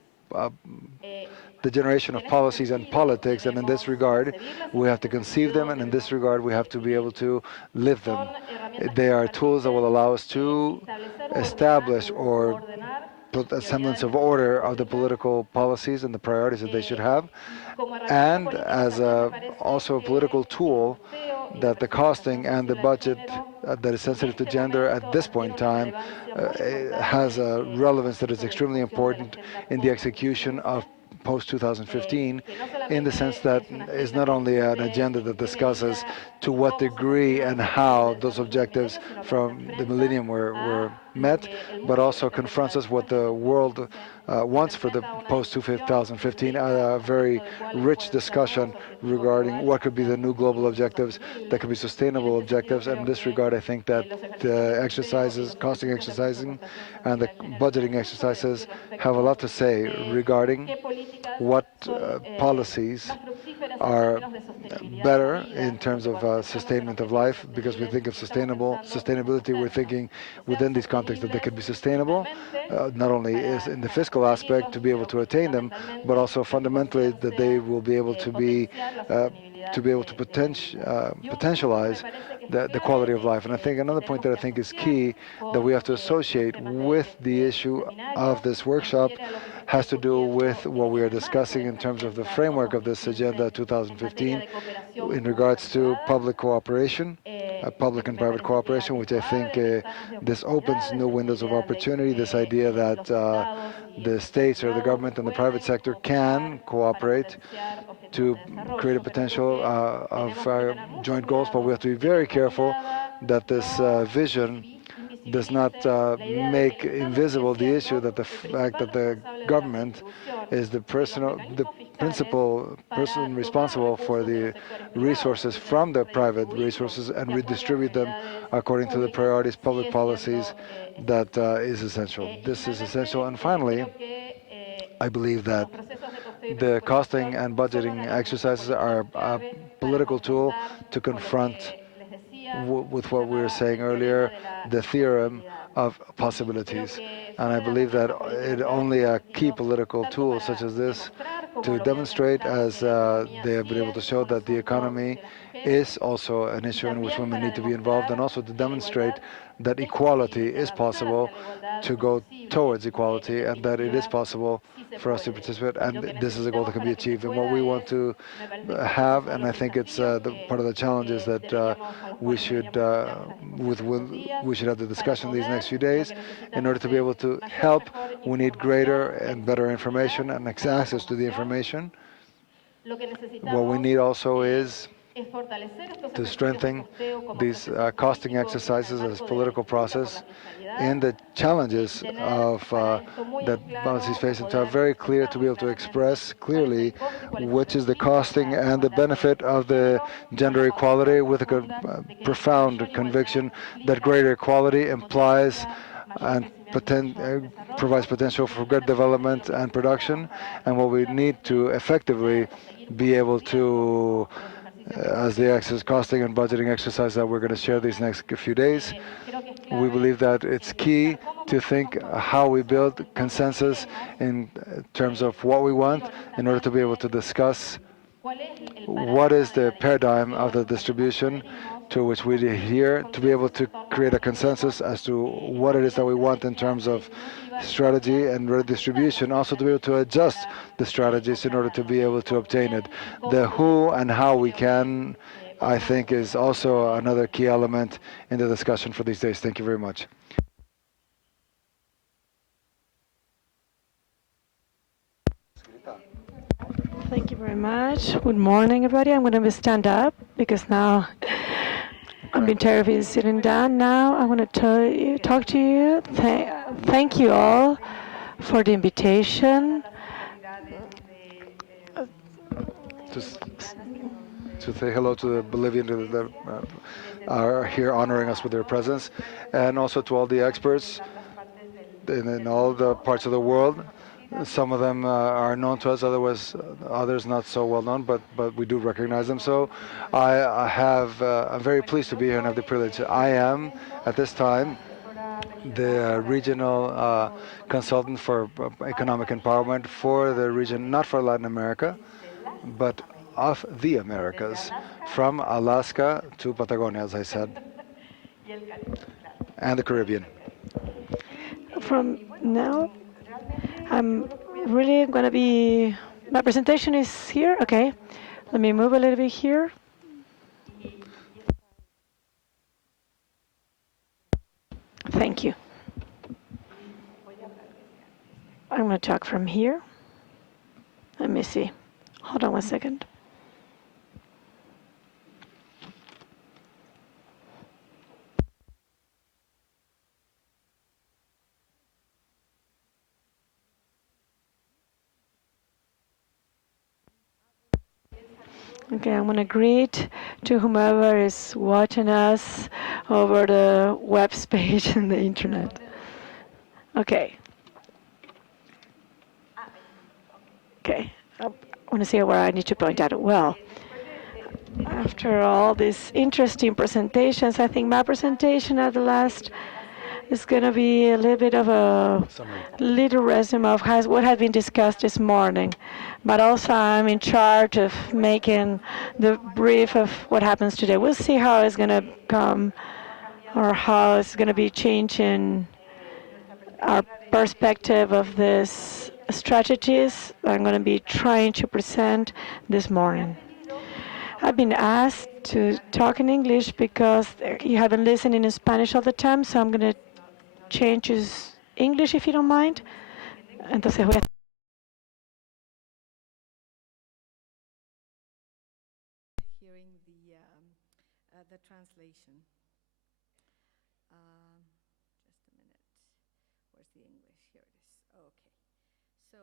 the generation of policies and politics, and in this regard we have to conceive them, and in this regard we have to be able to live them. They are tools that will allow us to establish or put a semblance of order of the political policies and the priorities that they should have, and as also a political tool that the costing and the budget that is sensitive to gender at this point in time has a relevance that is extremely important in the execution of post-2015, in the sense that is not only an agenda that discusses to what degree and how those objectives from the millennium were met, but also confronts us what the world wants for the post-2015, a very rich discussion regarding what could be the new global objectives that could be sustainable objectives. And in this regard, I think that the exercises, costing exercising, and the budgeting exercises have a lot to say regarding what policies are better in terms of sustainment of life, because we think of sustainability, we're thinking within these contexts that they could be sustainable, not only is in the fiscal aspect to be able to attain them, but also fundamentally that they will be able to be potentialize the quality of life. And I think another point that I think is key that we have to associate with the issue of this workshop has to do with what we are discussing in terms of the framework of this Agenda 2015 in regards to public cooperation, public and private cooperation, which I think this opens new windows of opportunity, this idea that the states or the government and the private sector can cooperate to create a potential of joint goals, but we have to be very careful that this vision does not make invisible the issue that the fact that the government is the principal person responsible for the resources from the private resources and redistribute them according to the priorities, public policies that is essential. This is essential. And finally, I believe that the costing and budgeting exercises are a political tool to confront with what we were saying earlier, the theorem of possibilities. And I believe that only a key political tool such as this to demonstrate, as they have been able to show, that the economy is also an issue in which women need to be involved, and also to demonstrate that equality is possible, to go towards equality, and that it is possible for us to participate, and this is a goal that can be achieved. And what we want to have, and I think it's part of the challenge, is that we should we should have the discussion these next few days. In order to be able to help, we need greater and better information and access to the information. What we need also is to strengthen these costing exercises as political process in the challenges of that policies face, and to have very clear, to be able to express clearly which is the costing and the benefit of the gender equality, with a profound conviction that greater equality implies and provides potential for good development and production. And what we need to effectively be able to as the costing and budgeting exercise that we're going to share these next few days. We believe that it's key to think how we build consensus in terms of what we want in order to be able to discuss what is the paradigm of the distribution to which we adhere, to be able to create a consensus as to what it is that we want in terms of strategy and redistribution, also to be able to adjust the strategies in order to be able to obtain it. The who and how we can, I think, is also another key element in the discussion for these days. Thank you very much. Thank you very much. Good morning, everybody. I'm going to stand up because now I'm being tired of sitting down. Now I want to talk to you. Thank you all for the invitation. To say hello to the Bolivians that are here honoring us with their presence, and also to all the experts in all the parts of the world. Some of them are known to us, others not so well known, but we do recognize them. So I'm very pleased to be here and have the privilege. I am, at this time, the regional consultant for economic empowerment for the region, not for Latin America, but of the Americas, from Alaska to Patagonia, as I said, and the Caribbean. From now, I'm really going to be, my presentation is here. Okay, let me move a little bit here. Thank you. I'm going to talk from here. Let me see. Hold on one second. Okay, I'm gonna greet to whomever is watching us over the web page and the internet. Okay, okay. I want to see where I need to point out. Well, after all these interesting presentations, I think my presentation at the last is going to be a little bit of a Summary. little resume of what has been discussed this morning. But also I'm in charge of making the brief of what happens today. We'll see how it's going to come or how it's going to be changing our perspective of these strategies I'm going to be trying to present this morning. I've been asked to talk in English because you have been listening in Spanish all the time, so I'm going to change to English if you don't mind. Entonces voy a hearing the translation. Just a minute. Where's the English? Here it is. Okay. So,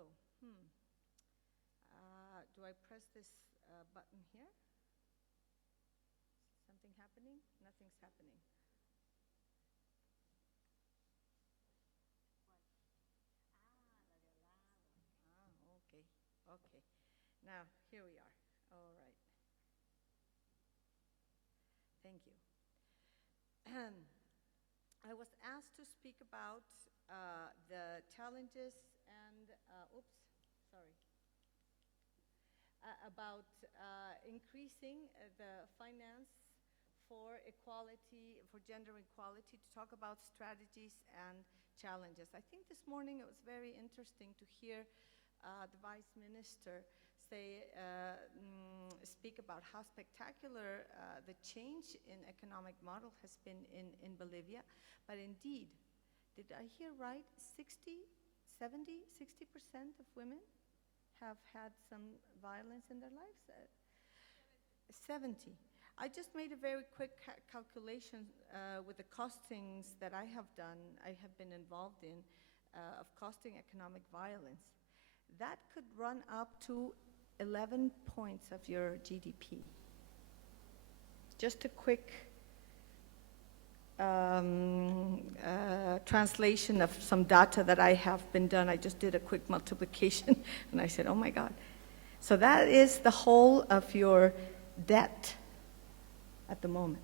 do I press this button here? Something happening? Nothing's happening. Okay. Okay. Now, here we are. All right. Thank you. I was asked to speak about the challenges and, sorry, about increasing the finance for equality, for gender equality, to talk about strategies and challenges. I think this morning it was very interesting to hear the Vice Minister speak about how spectacular the change in economic model has been in Bolivia. But indeed, did I hear right? 60% of women have had some violence in their lives? 70. I just made a very quick calculation with the costings that I have done, I have been involved in, of costing economic violence. That could run up to 11 points of your GDP. Just a quick translation of some data that I have been done. I just did a quick multiplication and I said, oh my God. So that is the whole of your debt at the moment.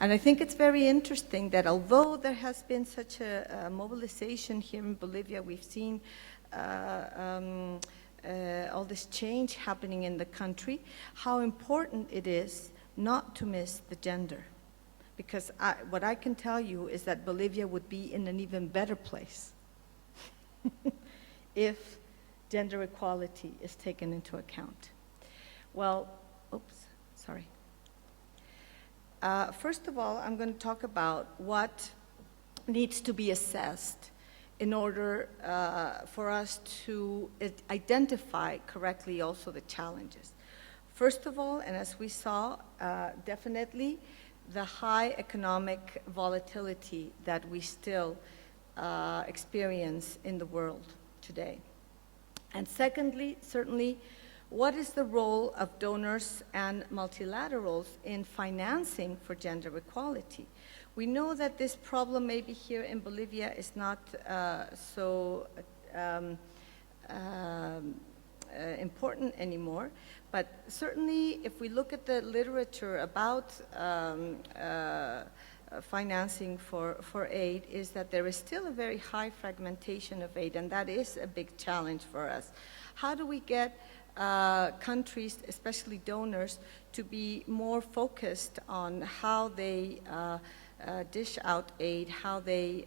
And I think it's very interesting that although there has been such a mobilization here in Bolivia, we've seen all this change happening in the country, how important it is not to miss the gender. Because what I can tell you is that Bolivia would be in an even better place if gender equality is taken into account. Well, sorry. First of all, I'm going to talk about what needs to be assessed in order for us to identify correctly also the challenges. First of all, and as we saw, definitely the high economic volatility that we still experience in the world today. And secondly, certainly, what is the role of donors and multilaterals in financing for gender equality? We know that this problem maybe here in Bolivia is not so important anymore, but certainly if we look at the literature about financing for aid, is that there is still a very high fragmentation of aid, and that is a big challenge for us. How do we get countries, especially donors, to be more focused on how they dish out aid, how they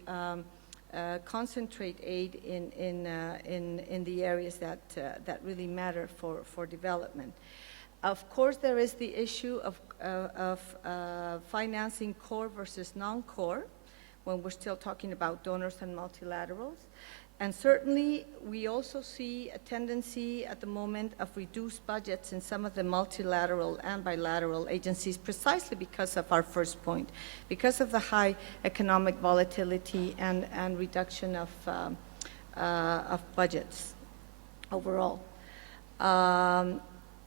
concentrate aid in the areas that really matter for development. Of course, there is the issue of financing core versus non-core when we're still talking about donors and multilaterals. And certainly, we also see a tendency at the moment of reduced budgets in some of the multilateral and bilateral agencies precisely because of our first point, because of the high economic volatility and reduction of budgets overall.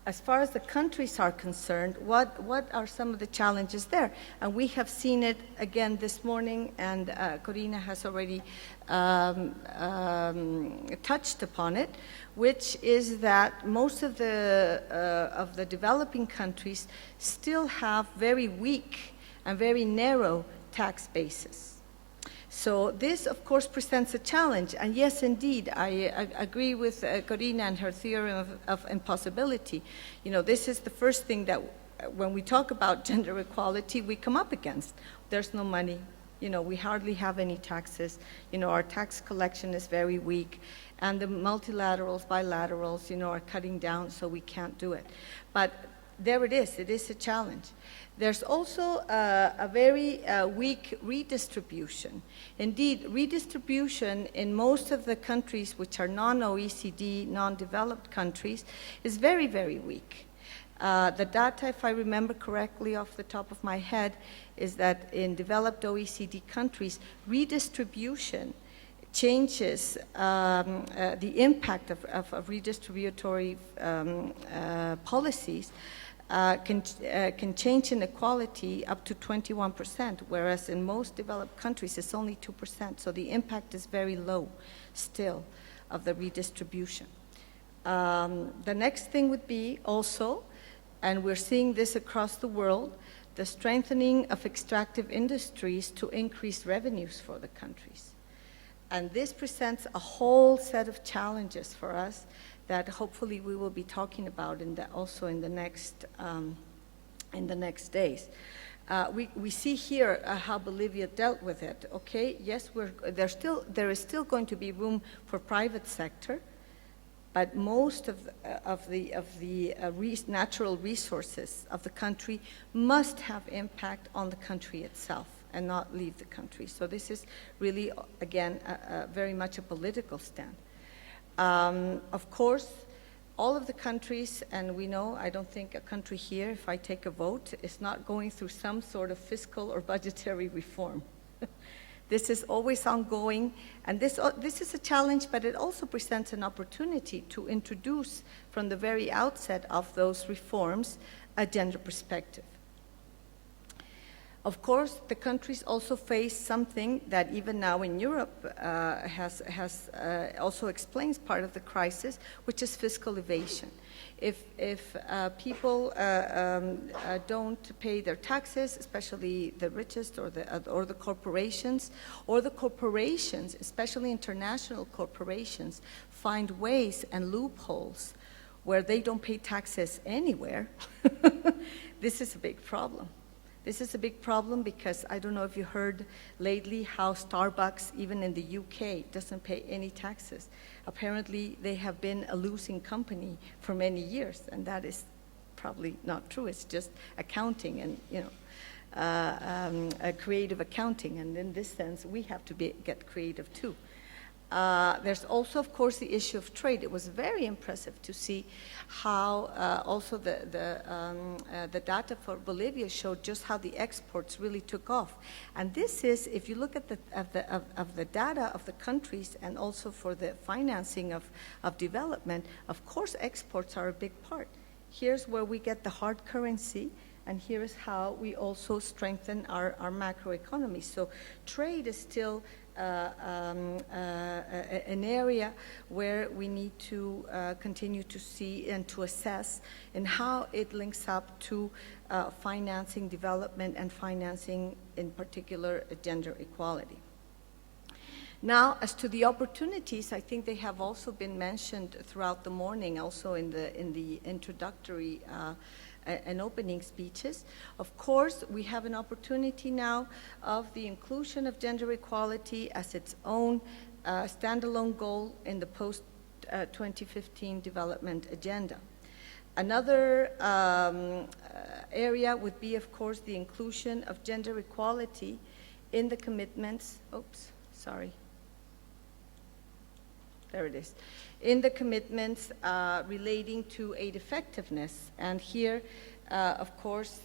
as far as the countries are concerned, what are some of the challenges there? And we have seen it again this morning, and Corina has already touched upon it, which is that most of the developing countries still have very weak and very narrow tax bases. So this, of course, presents a challenge. And yes, indeed, I agree with Corina and her theory of impossibility. You know, this is the first thing that when we talk about gender equality, we come up against. There's no money. You know, we hardly have any taxes. You know, our tax collection is very weak. And the multilaterals, bilaterals, you know, are cutting down, so we can't do it. But there it is a challenge. There's also a very weak redistribution. Indeed, redistribution in most of the countries which are non-OECD, non-developed countries is very, very weak. The data, if I remember correctly off the top of my head, is that in developed OECD countries, redistribution changes the impact of redistributory policies can change inequality up to 21%, whereas in most developed countries it's only 2%. So the impact is very low still of the redistribution. The next thing would be also, and we're seeing this across the world, the strengthening of extractive industries to increase revenues for the countries. And this presents a whole set of challenges for us that hopefully we will be talking about also in the next days. We see here how Bolivia dealt with it. Okay, yes, there is still going to be room for private sector, but most of the natural resources of the country must have impact on the country itself and not leave the country. So this is really, again, very much a political stand. Of course, all of the countries, and we know, I don't think a country here, if I take a vote, is not going through some sort of fiscal or budgetary reform. This is always ongoing, and this is a challenge, but it also presents an opportunity to introduce from the very outset of those reforms a gender perspective. Of course, the countries also face something that even now in Europe also explains part of the crisis, which is fiscal evasion. If people don't pay their taxes, especially the richest or the corporations, especially international corporations, find ways and loopholes where they don't pay taxes anywhere, this is a big problem. This is a big problem because I don't know if you heard lately how Starbucks, even in the UK, doesn't pay any taxes. Apparently, they have been a losing company for many years, and that is probably not true. It's just accounting and, creative accounting, and in this sense, we have to get creative too. There's also, of course, the issue of trade. It was very impressive to see how also the data for Bolivia showed just how the exports really took off. And this is, if you look at the data of the countries and also for the financing of development, of course, exports are a big part. Here's where we get the hard currency, and here is how we also strengthen our macroeconomy. So trade is still an area where we need to continue to see and to assess and how it links up to financing development and financing, in particular, gender equality. Now, as to the opportunities, I think they have also been mentioned throughout the morning, also in the introductory and opening speeches. Of course, we have an opportunity now of the inclusion of gender equality as its own standalone goal in the post-2015 development agenda. Another area would be, of course, the inclusion of gender equality in the commitments, there it is, in the commitments relating to aid effectiveness. And here, of course,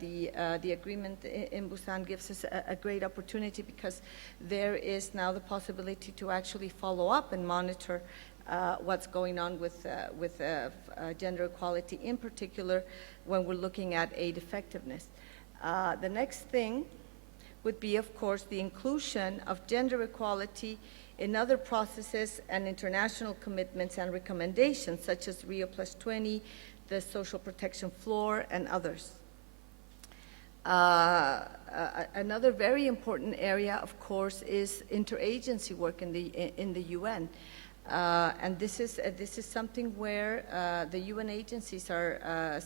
the agreement in Busan gives us a great opportunity because there is now the possibility to actually follow up and monitor what's going on with gender equality, in particular when we're looking at aid effectiveness. The next thing would be, of course, the inclusion of gender equality in other processes and international commitments and recommendations, such as Rio Plus 20, the social protection floor, and others. Another very important area, of course, is interagency work in the UN. And this is something where the UN agencies are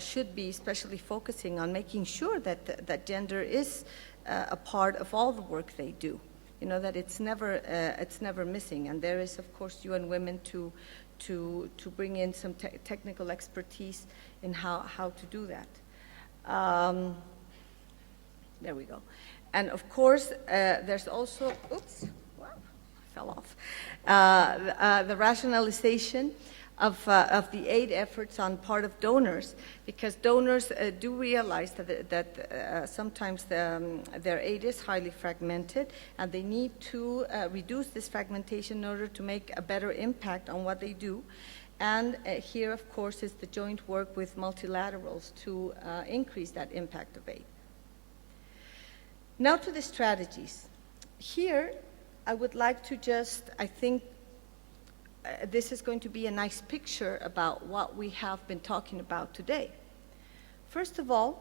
should be especially focusing on making sure that gender is a part of all the work they do. You know, that it's never missing. And there is, of course, UN Women to bring in some technical expertise in how to do that. There we go. And of course, there's also, oops, wow, fell off, the rationalization of the aid efforts on part of donors, because donors do realize that sometimes their aid is highly fragmented, and they need to reduce this fragmentation in order to make a better impact on what they do. And here, of course, is the joint work with multilaterals to increase that impact of aid. Now to the strategies. Here, I would like to just, I think, this is going to be a nice picture about what we have been talking about today. First of all,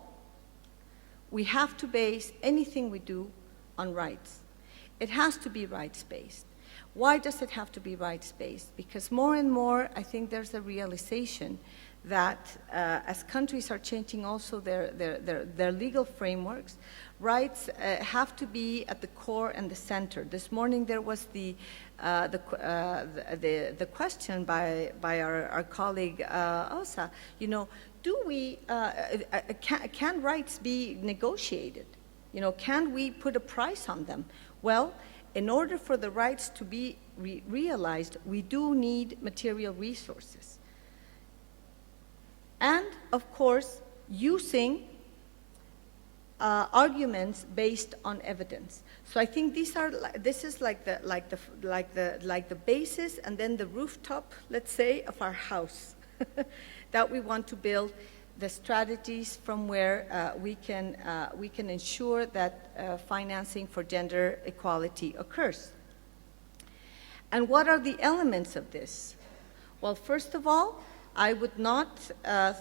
we have to base anything we do on rights. It has to be rights-based. Why does it have to be rights-based? Because more and more, I think there's a realization that as countries are changing also their legal frameworks, rights have to be at the core and the center. This morning there was the question by our colleague Elsa, you know, can rights be negotiated? You know, can we put a price on them? Well, in order for the rights to be realized, we do need material resources. And, of course, using arguments based on evidence. So I think this is like the basis and then the rooftop, let's say, of our house that we want to build the strategies from where we can ensure that financing for gender equality occurs. And what are the elements of this? Well, first of all, I would not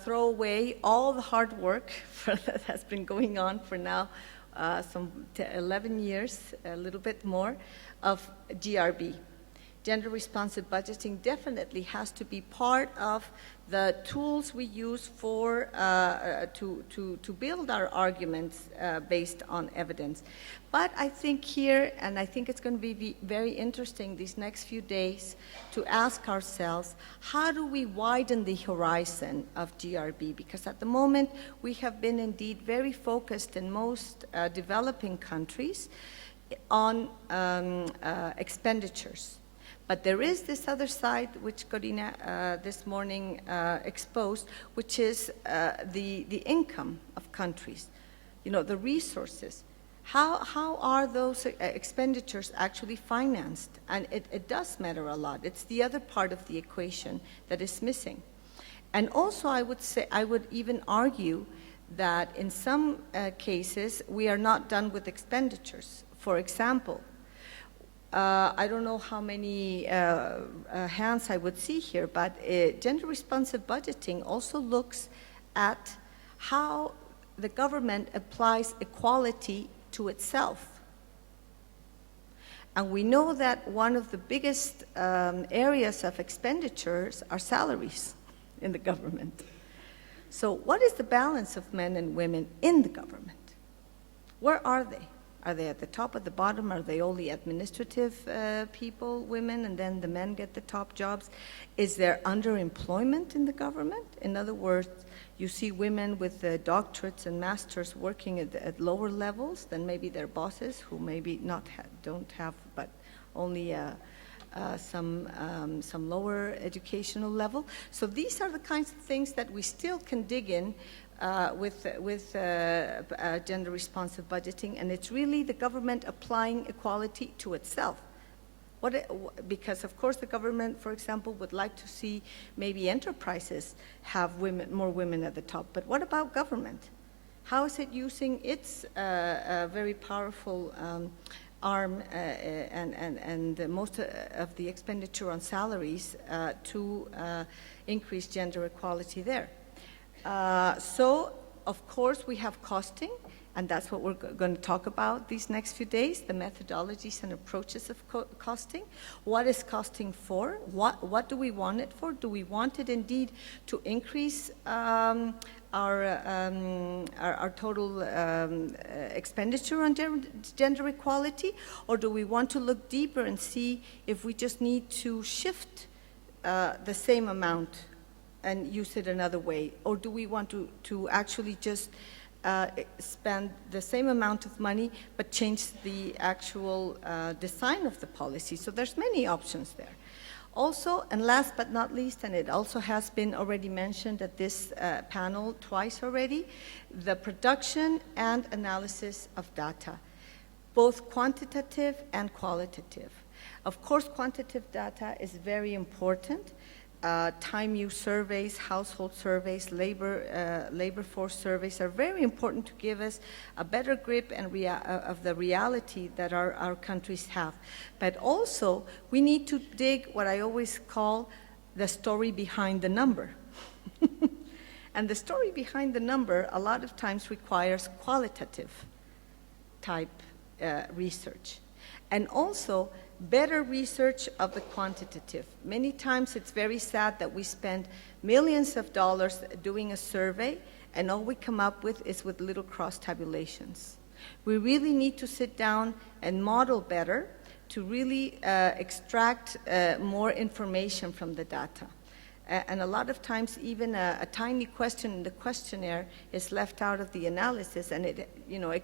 throw away all the hard work that has been going on for now some 11 years, a little bit more, of GRB. Gender responsive budgeting definitely has to be part of the tools we use for to build our arguments based on evidence. But I think here, and I think it's going to be very interesting these next few days to ask ourselves, how do we widen the horizon of GRB? Because at the moment, we have been indeed very focused in most developing countries on expenditures. But there is this other side, which Corina this morning exposed, which is the income of countries, you know, the resources. How are those expenditures actually financed? And it does matter a lot. It's the other part of the equation that is missing. And also, I would even argue that in some cases, we are not done with expenditures. For example, I don't know how many hands I would see here, but gender responsive budgeting also looks at how the government applies equality to itself. And we know that one of the biggest areas of expenditures are salaries in the government. So what is the balance of men and women in the government? Where are they? Are they at the top, at the bottom? Are they only administrative people, women, and then the men get the top jobs? Is there underemployment in the government? In other words, you see women with doctorates and masters working at lower levels than maybe their bosses, who maybe don't have, but only some lower educational level. So these are the kinds of things that we still can dig in with gender responsive budgeting, and it's really the government applying equality to itself. Because of course the government, for example, would like to see maybe enterprises have more women at the top, but what about government? How is it using its very powerful arm and most of the expenditure on salaries to increase gender equality there? So, of course, we have costing, and that's what we're going to talk about these next few days, the methodologies and approaches of costing. What is costing for? What do we want it for? Do we want it indeed to increase our total expenditure on gender equality, or do we want to look deeper and see if we just need to shift the same amount and use it another way, or do we want to actually just spend the same amount of money but change the actual design of the policy? So there's many options there. Also, and last but not least, and it also has been already mentioned at this panel twice already, the production and analysis of data, both quantitative and qualitative. Of course, quantitative data is very important. Time use surveys, household surveys, labor force surveys are very important to give us a better grip and of the reality that our countries have. But also, we need to dig what I always call the story behind the number. And the story behind the number a lot of times requires qualitative type research. And also, better research of the quantitative. Many times it's very sad that we spend millions of dollars doing a survey and all we come up with is with little cross tabulations. We really need to sit down and model better to really extract more information from the data. And a lot of times even a tiny question in the questionnaire is left out of the analysis, and it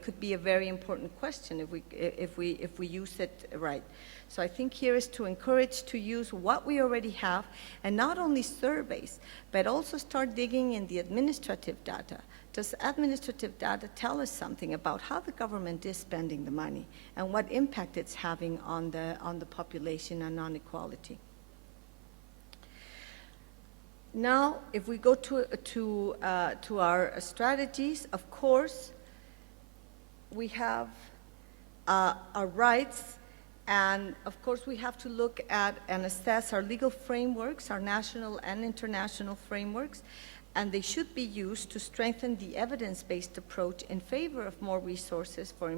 could be a very important question if we use it right. So I think here is to encourage to use what we already have, and not only surveys, but also start digging in the administrative data. Does administrative data tell us something about how the government is spending the money and what impact it's having on the population and on equality? Now, if we go to our strategies, of course, we have our rights, and of course we have to look at and assess our legal frameworks, our national and international frameworks, and they should be used to strengthen the evidence-based approach in favor of more resources for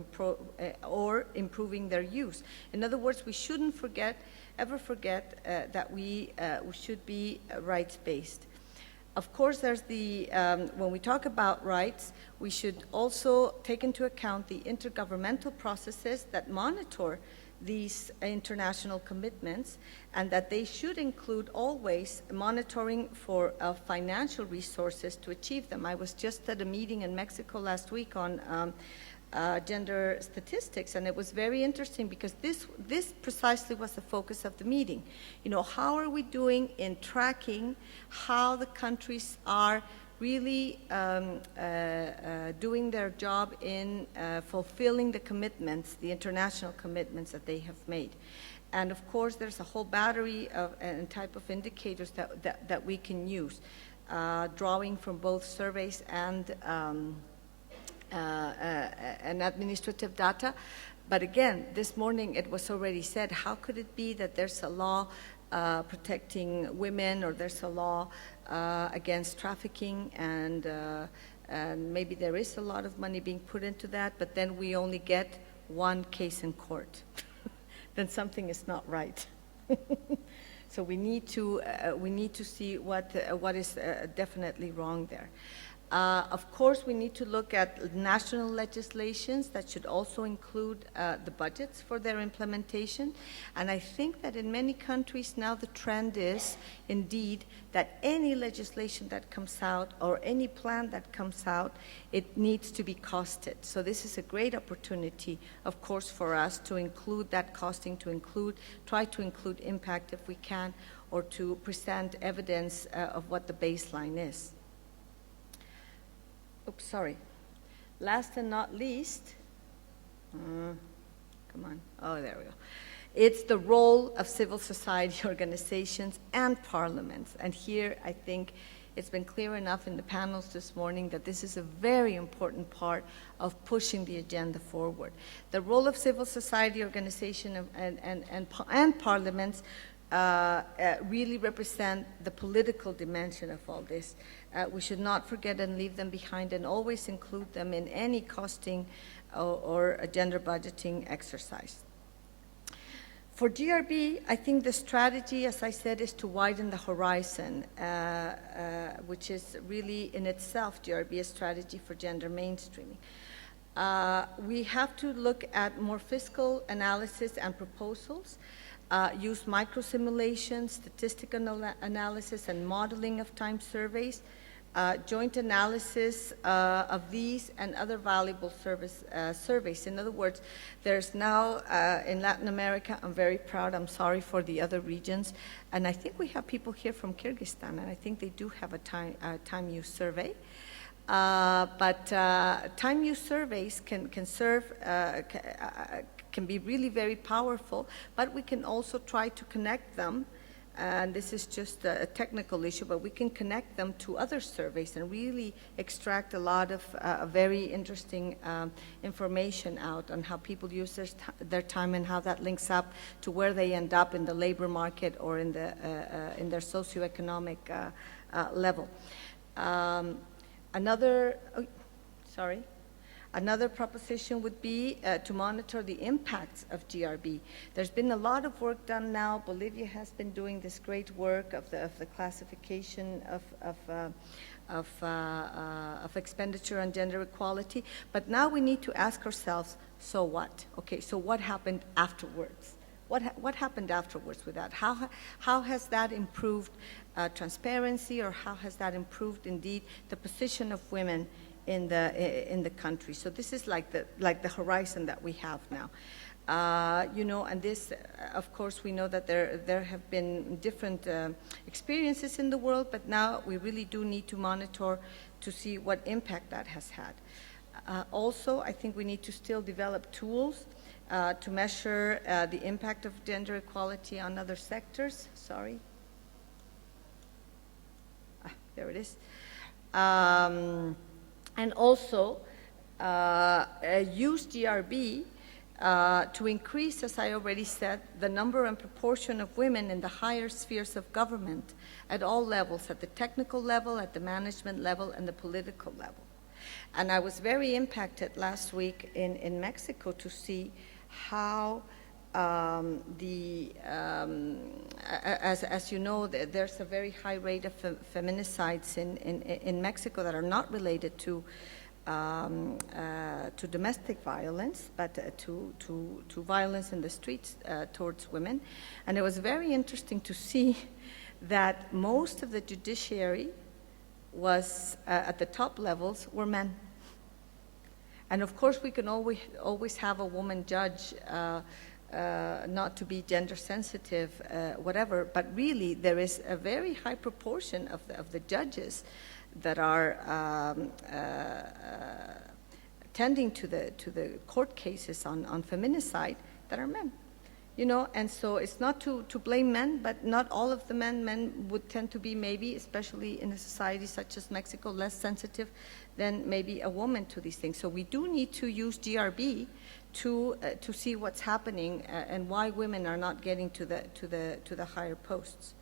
or improving their use. In other words, we shouldn't ever forget that we should be rights-based. Of course, there's when we talk about rights, we should also take into account the intergovernmental processes that monitor these international commitments, and that they should include always monitoring for financial resources to achieve them. I was just at a meeting in Mexico last week on gender statistics, and it was very interesting because this precisely was the focus of the meeting. How are we doing in tracking how the countries are really doing their job in fulfilling the commitments, the international commitments that they have made? And of course, there's a whole battery of and type of indicators that we can use, drawing from both surveys and administrative data. But again, this morning it was already said, how could it be that there's a law protecting women, or there's a law against trafficking, and maybe there is a lot of money being put into that, but then we only get one case in court? Then something is not right. So we need to see what is definitely wrong there. Of course, we need to look at national legislations that should also include the budgets for their implementation. And I think that in many countries now the trend is indeed that any legislation that comes out or any plan that comes out, it needs to be costed. So this is a great opportunity, of course, for us to include that costing, try to include impact if we can, or to present evidence of what the baseline is. Oops, sorry. Last and not least, come on. Oh, there we go. It's the role of civil society organizations and parliaments. And here, I think it's been clear enough in the panels this morning that this is a very important part of pushing the agenda forward. The role of civil society organizations and parliaments really represent the political dimension of all this. We should not forget and leave them behind, and always include them in any costing or gender budgeting exercise. For GRB, I think the strategy, as I said, is to widen the horizon, which is really in itself GRB a strategy for gender mainstreaming. We have to look at more fiscal analysis and proposals, use micro-simulations, statistical analysis, and modeling of time surveys, joint analysis of these and other valuable surveys. In other words, there's now in Latin America, I'm very proud, I'm sorry for the other regions, and I think we have people here from Kyrgyzstan, and I think they do have a time use survey. But time use surveys can be really very powerful, but we can also try to connect them, and this is just a technical issue, but we can connect them to other surveys and really extract a lot of very interesting information out on how people use their time and how that links up to where they end up in the labor market or in their socioeconomic level. Another proposition would be to monitor the impacts of GRB. There's been a lot of work done now. Bolivia has been doing this great work of the classification of expenditure on gender equality. But now we need to ask ourselves, so what? Okay, so what happened afterwards? What happened afterwards with that? How has that improved transparency, or how has that improved indeed the position of women in the country? So this is like the horizon that we have now. You know, and this, of course, we know that there have been different experiences in the world, but now we really do need to monitor to see what impact that has had. Also, I think we need to still develop tools to measure the impact of gender equality on other sectors. Sorry. There it is. And also use GRB to increase, as I already said, the number and proportion of women in the higher spheres of government at all levels, at the technical level, at the management level, and the political level. And I was very impacted last week in Mexico to see how as you know, there's a very high rate of feminicides in Mexico that are not related to domestic violence, but to violence in the streets towards women. And it was very interesting to see that most of the judiciary was, at the top levels, were men. And of course, we can always have a woman judge, not to be gender sensitive, whatever, but really there is a very high proportion of the judges that are tending to the court cases on feminicide that are men. You know, and so it's not to blame men, but not all of the men would tend to be maybe, especially in a society such as Mexico, less sensitive than maybe a woman to these things. So we do need to use GRB to see what's happening and why women are not getting to the higher posts.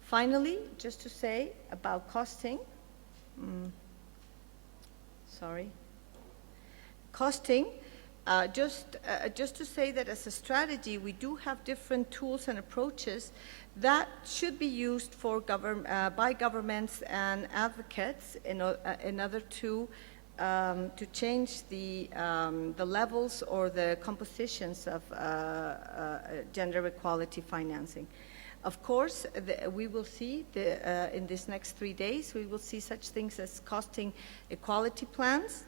Finally, just to say about costing. Costing. Just to say that as a strategy, we do have different tools and approaches that should be used for by governments and advocates in order to change the levels or the compositions of gender equality financing. Of course, we will see in these next 3 days, we will see such things as costing equality plans.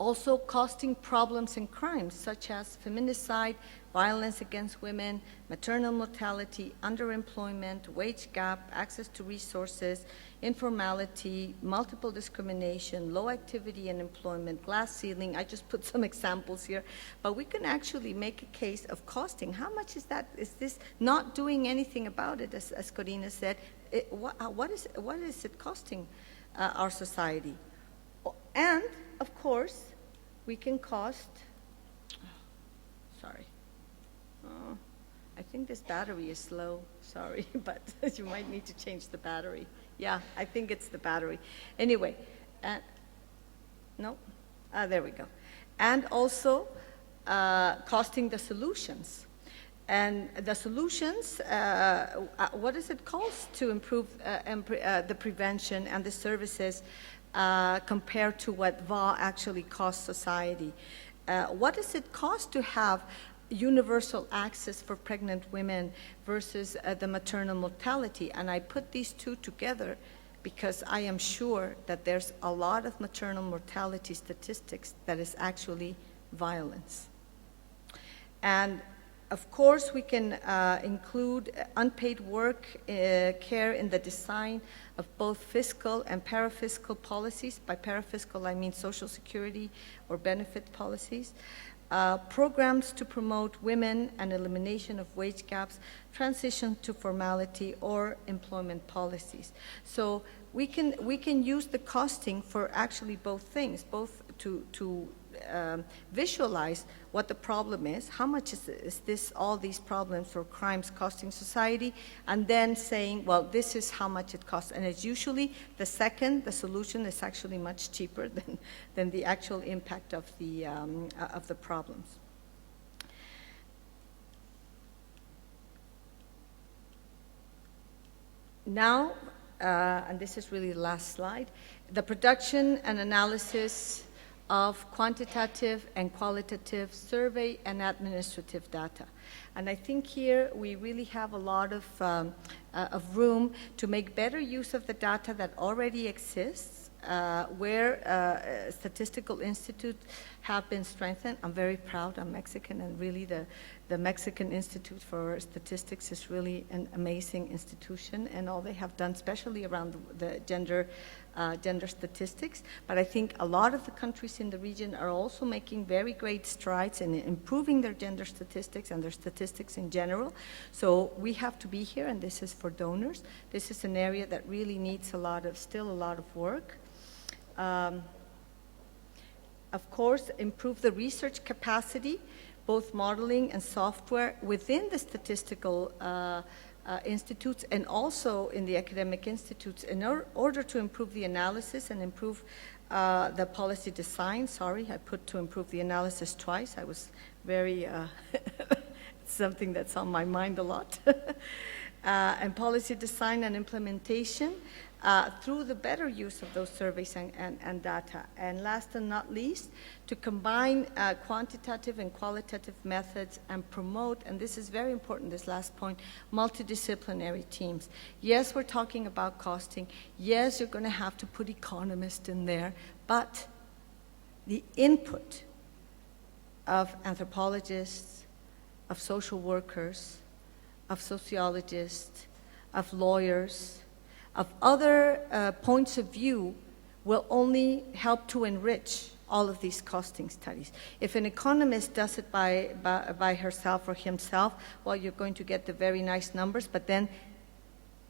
Also costing problems and crimes such as feminicide, violence against women, maternal mortality, underemployment, wage gap, access to resources, informality, multiple discrimination, low activity and employment, glass ceiling. I just put some examples here, but we can actually make a case of costing. How much is that? Is this not doing anything about it, as Corina said? What is it costing our society? And, of course, we can cost, sorry. I think this battery is slow, sorry, but you might need to change the battery. Yeah, I think it's the battery. Anyway, no, there we go. And also costing the solutions. And the solutions, what does it cost to improve the prevention and the services compared to what VA actually costs society? What does it cost to have universal access for pregnant women versus the maternal mortality? And I put these two together because I am sure that there's a lot of maternal mortality statistics that is actually violence. And of course, we can include unpaid work care in the design of both fiscal and parafiscal policies. By parafiscal, I mean Social Security or benefit policies. Programs to promote women and elimination of wage gaps, transition to formality, or employment policies. So we can use the costing for actually both things, both to visualize what the problem is, how much is this, all these problems or crimes costing society, and then saying, well, this is how much it costs. And it's usually the solution is actually much cheaper than the actual impact of the problems. Now, and this is really the last slide, the production and analysis of quantitative and qualitative survey and administrative data. And I think here we really have a lot of room to make better use of the data that already exists, where statistical institutes have been strengthened. I'm very proud I'm Mexican, and really the Mexican Institute for Statistics is really an amazing institution, and all they have done, especially around the gender statistics. But I think a lot of the countries in the region are also making very great strides in improving their gender statistics and their statistics in general. So we have to be here, and this is for donors. This is an area that really needs still a lot of work. Of course, improve the research capacity, both modeling and software within the statistical institutes and also in the academic institutes in order to improve the analysis and improve the policy design. Sorry, I put to improve the analysis twice. I was very, something that's on my mind a lot. And policy design and implementation through the better use of those surveys and data. And last and not least, to combine quantitative and qualitative methods and promote, and this is very important, this last point, multidisciplinary teams. Yes, we're talking about costing. Yes, you're going to have to put economists in there, but the input of anthropologists, of social workers, of sociologists, of lawyers, of other points of view will only help to enrich all of these costing studies. If an economist does it by herself or himself, well, you're going to get the very nice numbers, but then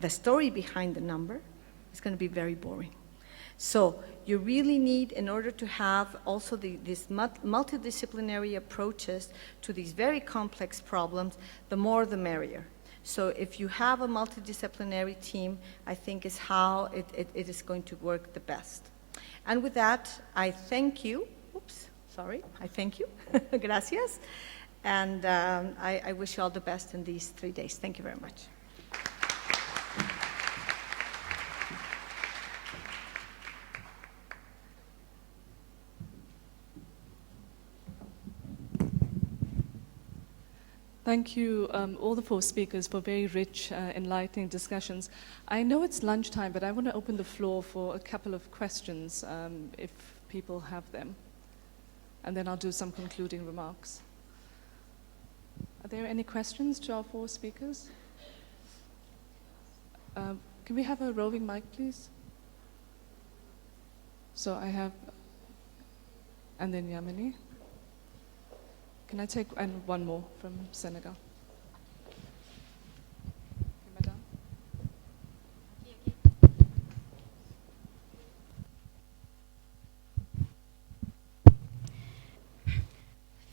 the story behind the number is going to be very boring. So you really need, in order to have also these multidisciplinary approaches to these very complex problems, the more the merrier. So if you have a multidisciplinary team, I think is how it is going to work the best. And with that, I thank you. Oops, sorry, I thank you. Gracias. And I wish you all the best in these 3 days. Thank you very much. Thank you, all the 4 speakers, for very rich, enlightening discussions. I know it's lunchtime, but I want to open the floor for a couple of questions, if people have them. and then I'll do some concluding remarks. Are there any questions to our four speakers? Can we have a roving mic, please? So I have, and then Yamini. Can I take, and one more from Senegal? Okay, Madame.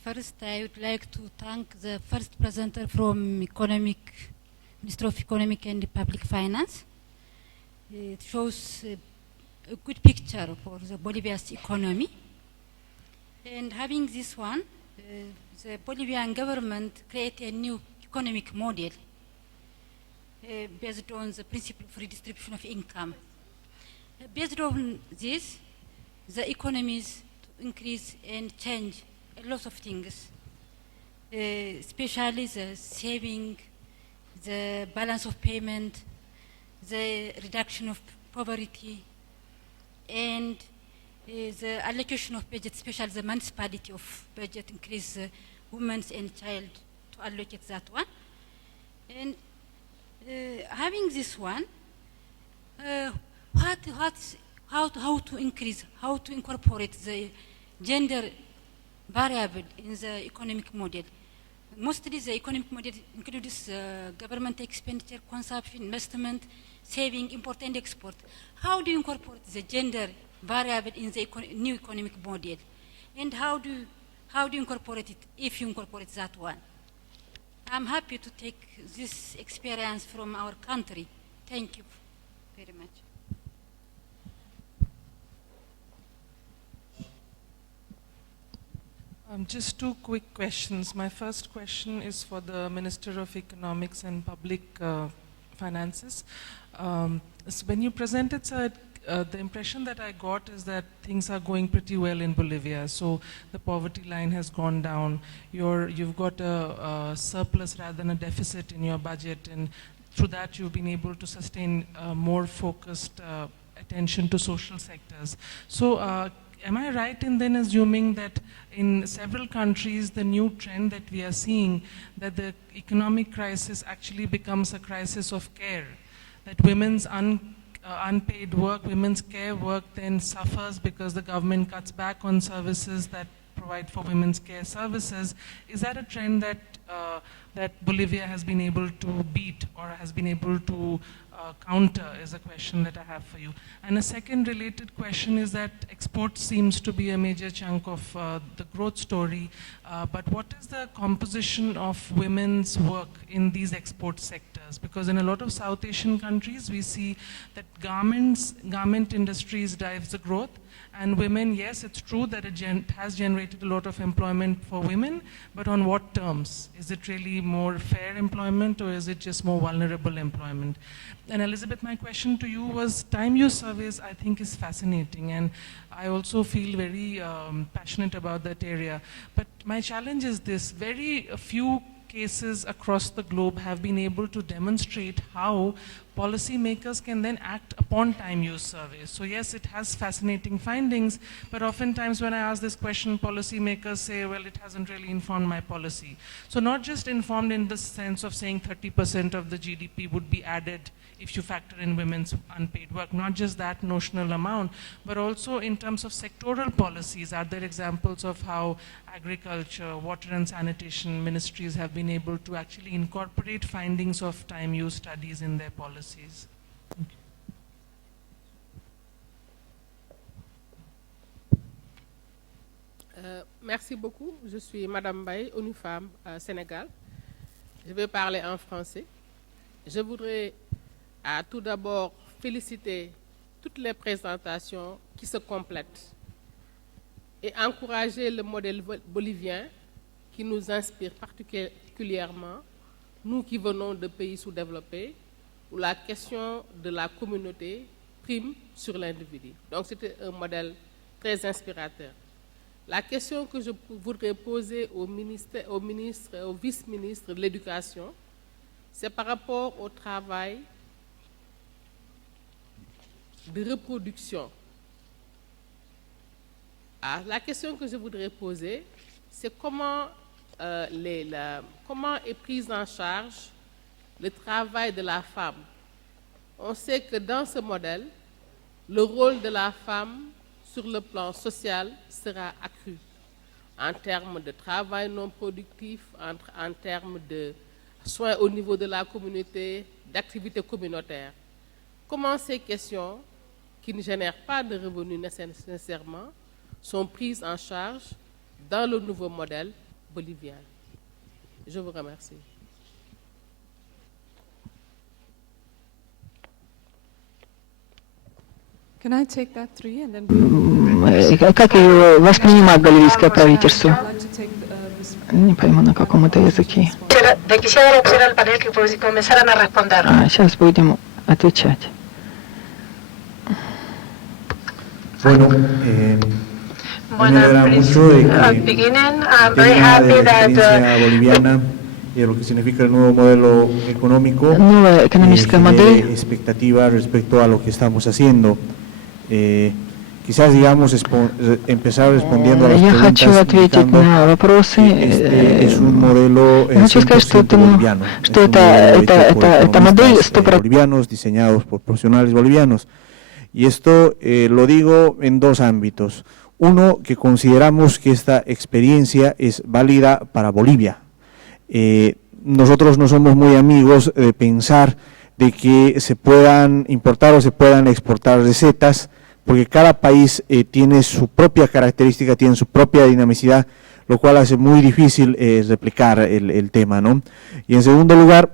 First, I would like to thank the first presenter from Ministry of Economic and Public Finance. It shows a good picture for the Bolivia's economy. And having this one, the Bolivian government created a new economic model based on the principle of redistribution of income. Based on this, the economies to increase and change a lot of things, especially the saving, the balance of payment, the reduction of poverty, and the allocation of budget, especially the municipality of budget, increase women's and child to allocate that one. And having this one, how to increase, how to incorporate the gender variable in the economic model. Mostly the economic model includes government expenditure, consumption, investment, saving, import and export. How do you incorporate the gender variable in the new economic model? And how do you incorporate it if you incorporate that one? I'm happy to take this experience from our country. Thank you very much. Just two quick questions. My first question is for the Minister of Economics and Public Finances. So when you presented, sir, the impression that I got is that things are going pretty well in Bolivia. So the poverty line has gone down. You've got a surplus rather than a deficit in your budget, and through that you've been able to sustain more focused attention to social sectors. So am I right in then assuming that in several countries the new trend that we are seeing, that the economic crisis actually becomes a crisis of care, that women's unpaid work, women's care work then suffers because the government cuts back on services that provide for women's care services? Is that a trend that that Bolivia has been able to beat or has been able to counter, is a question that I have for you. And a second related question is that export seems to be a major chunk of the growth story, but what is the composition of women's work in these export sectors? Because in a lot of South Asian countries, we see that garment industries drives the growth, and women, yes, it's true that it has generated a lot of employment for women, but on what terms? Is it really more fair employment, or is it just more vulnerable employment? And Elizabeth, my question to you was, time use surveys I think is fascinating, and I also feel very passionate about that area. But my challenge is this: very few cases across the globe have been able to demonstrate how policymakers can then act upon time use surveys. So yes, it has fascinating findings, but oftentimes when I ask this question, policymakers say, well, it hasn't really informed my policy. So not just informed in the sense of saying 30% of the GDP would be added if you factor in women's unpaid work, not just that notional amount, but also in terms of sectoral policies. Are there examples of how agriculture, water and sanitation ministries have been able to actually incorporate findings of time use studies in their policies? Merci beaucoup. Je suis Madame Baye, ONU Femmes Sénégal. Je vais parler en français. Je voudrais tout d'abord féliciter toutes les présentations qui se complètent et encourager le modèle bolivien qui nous inspire particulièrement, nous qui venons de pays sous-développés, où la question de la communauté prime sur l'individu. Donc c'était un modèle très inspirateur. La question que je voudrais poser au vice-ministre de l'Éducation, c'est par rapport au travail de reproduction La question que je voudrais poser, c'est comment, comment est prise en charge le travail de la femme. On sait que dans ce modèle, le rôle de la femme sur le plan social sera accru en termes de travail non productif, en termes de soins au niveau de la communauté, d'activités communautaires. Comment ces questions, qui ne génèrent pas de revenus nécessairement, sont prises en charge dans le nouveau modèle bolivien? Je vous remercie. Can I take that three and then Как ее воспринимает боливийское правительство? I'd like to take this Не пойму, на каком это языке. Quisiera pedir al panel que comenzaran a responder. Сейчас будем отвечать. Bueno, me alegra mucho de que Beginning, I'm very tema de happy la that experiencia boliviana y de lo que significa el nuevo modelo económico Новая экономическая genere модель expectativa respecto a lo que estamos haciendo. Quizás, digamos, empezar respondiendo a las Я хочу preguntas ответить indicando на вопросы. que este es un modelo Хочу сказать, что 100% boliviano. Es un modelo hecho por эта модель economistas 100% bolivianos, diseñados por profesionales bolivianos. Y esto lo digo en dos ámbitos. Uno, que consideramos que esta experiencia es válida para Bolivia. Nosotros no somos muy amigos de pensar de que se puedan importar o se puedan exportar recetas, porque cada país tiene su propia característica, tiene su propia dinamicidad, lo cual hace muy difícil replicar el tema, ¿no? Y en segundo lugar,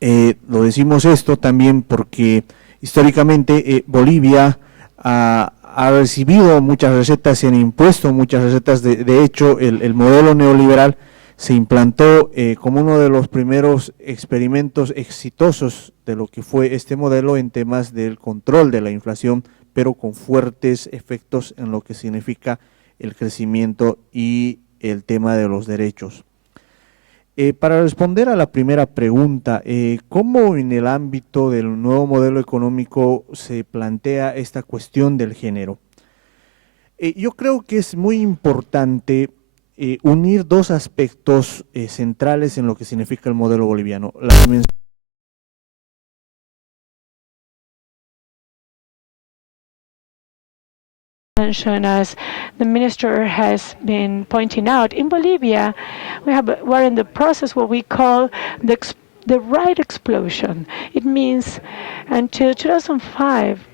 lo decimos esto también porque históricamente Bolivia ha recibido muchas recetas, se han impuesto muchas recetas, de hecho el modelo neoliberal se implantó como uno de los primeros experimentos exitosos de lo que fue este modelo en temas del control de la inflación, pero con fuertes efectos en lo que significa el crecimiento y el tema de los derechos. Para responder a la primera pregunta, ¿cómo en el ámbito del nuevo modelo económico se plantea esta cuestión del género? Yo creo que es muy importante unir dos aspectos centrales en lo que significa el modelo boliviano. La dimensión As the minister has been pointing out, in Bolivia, we're in the process what we call the right explosion. It means until 2005,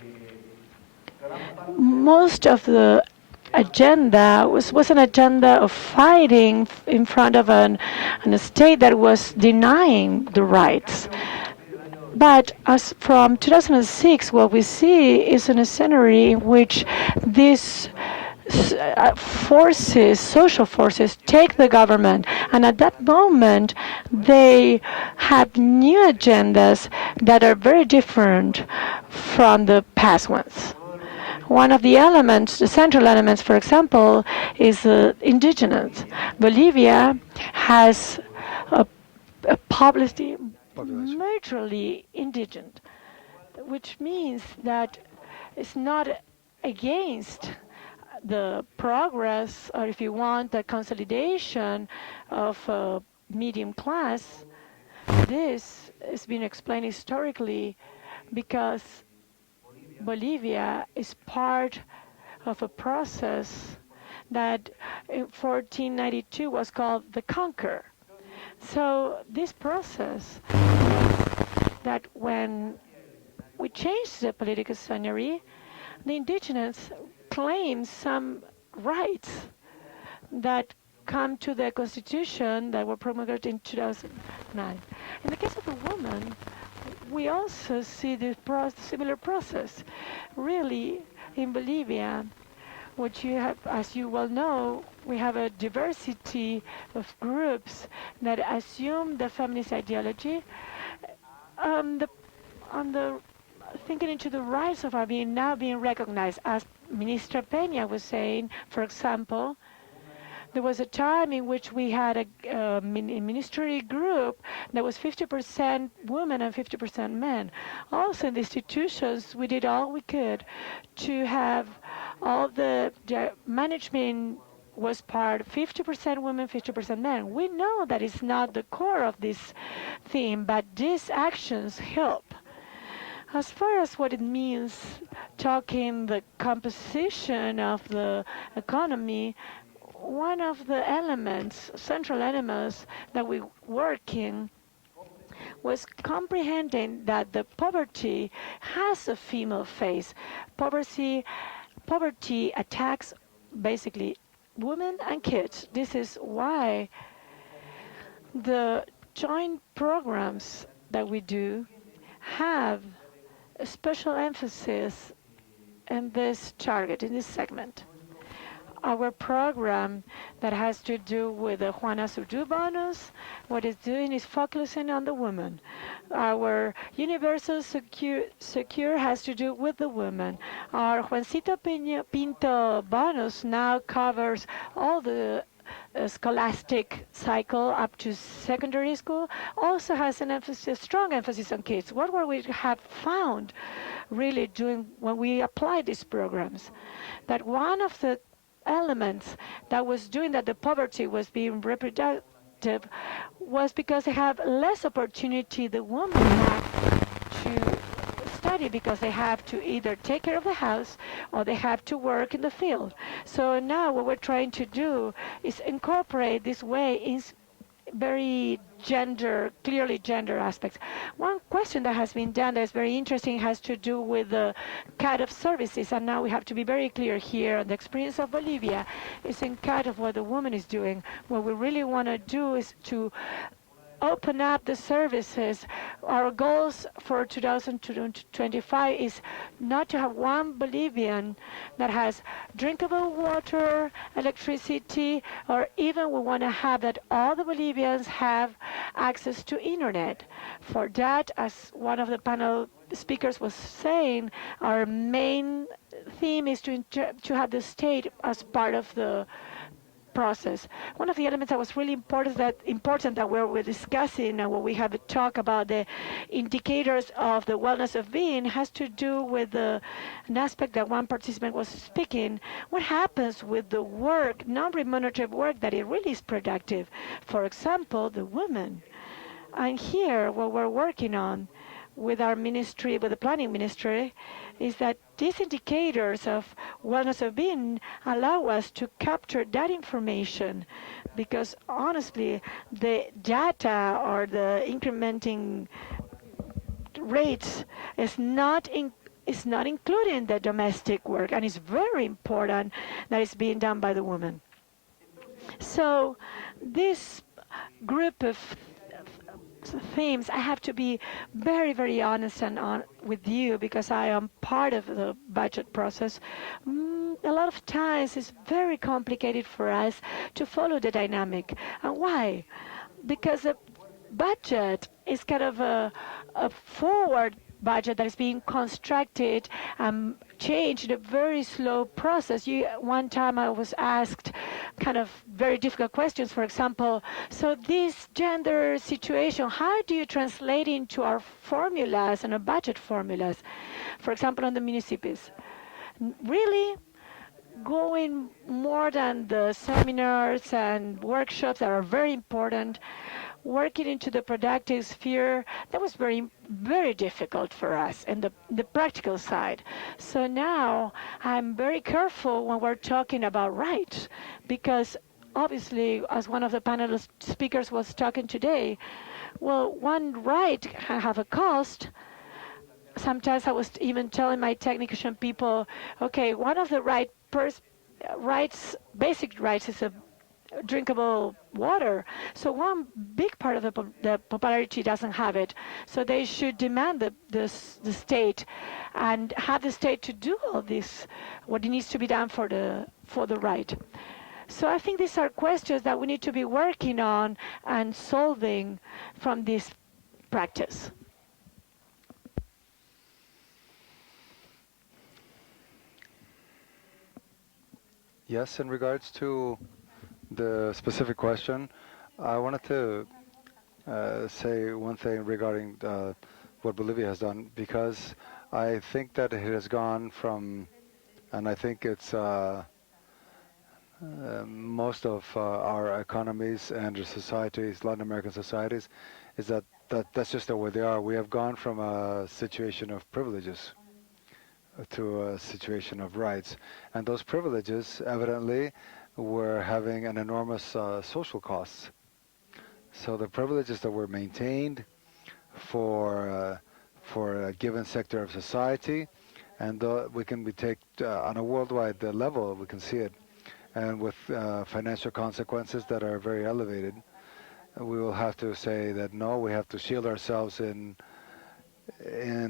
most of the agenda was an agenda of fighting in front of a state that was denying the rights. But as from 2006, what we see is in a scenario in which these social forces take the government, and at that moment they have new agendas that are very different from the past ones. One of the elements, the central elements, for example, is indigenous. Bolivia has a population majorly indigenous, which means that it's not against the progress, or if you want, the consolidation of medium class. This has been explained historically because Bolivia is part of a process that in 1492 was called the Conquer. So this process that when we change the political scenery, the indigenous claim some rights that come to the constitution that were promulgated in 2009. In the case of the woman, we also see this similar process. Really, in Bolivia, what you have, as you well know, we have a diversity of groups that assume the feminist ideology. Thinking into the rights of our being now being recognized, as Minister Peña was saying, for example, there was a time in which we had a ministry group that was 50% women and 50% men. Also in the institutions, we did all we could to have all the management was part 50% women, 50% men. We know that it's not the core of this theme, but these actions help. As far as what it means, talking the composition of the economy, one of the elements, central elements that we work in was comprehending that the poverty has a female face. Poverty attacks basically women and kids. This is why the joint programs that we do have a special emphasis in this target, in this segment. Our program that has to do with the Juana Surdu bonus, what it's doing is focusing on the woman. Our Universal Secure has to do with the woman. Our Juancito Pinto bonus now covers all the scholastic cycle up to secondary school, also has an emphasis, strong emphasis on kids. What were we have found really doing when we applied these programs? That one of the elements that was doing that the poverty was being reproductive was because they have less opportunity the women have to study because they have to either take care of the house or they have to work in the field. So now what we're trying to do is incorporate this way in very clearly gender aspects. One question that has been done that is very interesting has to do with the kind of services, and now we have to be very clear here. The experience of Bolivia is in kind of what the woman is doing. What we really want to do is to open up the services. Our goals for 2025 is not to have one Bolivian that has drinkable water, electricity, or even we want to have that all the Bolivians have access to internet. For that, as one of the panel speakers was saying, our main theme is to have the state as part of the process. One of the elements that was really important that we're discussing and when we have a talk about the indicators of the wellness of being has to do with an aspect that one participant was speaking. What happens with the work, non-remunerative work that it really is productive? For example, the women. And here, what we're working on with our ministry, with the planning ministry, is that these indicators of wellness of being allow us to capture that information because honestly the data or the incrementing rates is not including the domestic work, and it's very important that it's being done by the woman. So this group of themes, I have to be very, very honest and with you because I am part of the budget process. A lot of times it's very complicated for us to follow the dynamic. And why? Because the budget is kind of a forward budget that is being constructed and changed in a very slow process. One time I was asked kind of very difficult questions, for example, so this gender situation, how do you translate into our formulas and our budget formulas? For example, on the municipes. Really going more than the seminars and workshops that are very important, working into the productive sphere, that was very, very difficult for us and the practical side. So now I'm very careful when we're talking about rights, because obviously, as one of the panel speakers was talking today, well, one right can have a cost. Sometimes I was even telling my technician people, okay, one of the basic rights is a drinkable water. So one big part of the popularity doesn't have it. So they should demand the state and have the state to do all this, what needs to be done for the right. So I think these are questions that we need to be working on and solving from this practice. Yes, in regards to the specific question, I wanted to say one thing regarding what Bolivia has done, because I think that it has gone from And I think it's most of our economies and our societies, Latin American societies, is that's just the way they are. We have gone from a situation of privileges to a situation of rights, and those privileges evidently were having an enormous social costs. So the privileges that were maintained for a given sector of society, and we can be take on a worldwide level, we can see it, and with financial consequences that are very elevated. We will have to say that no, we have to shield ourselves in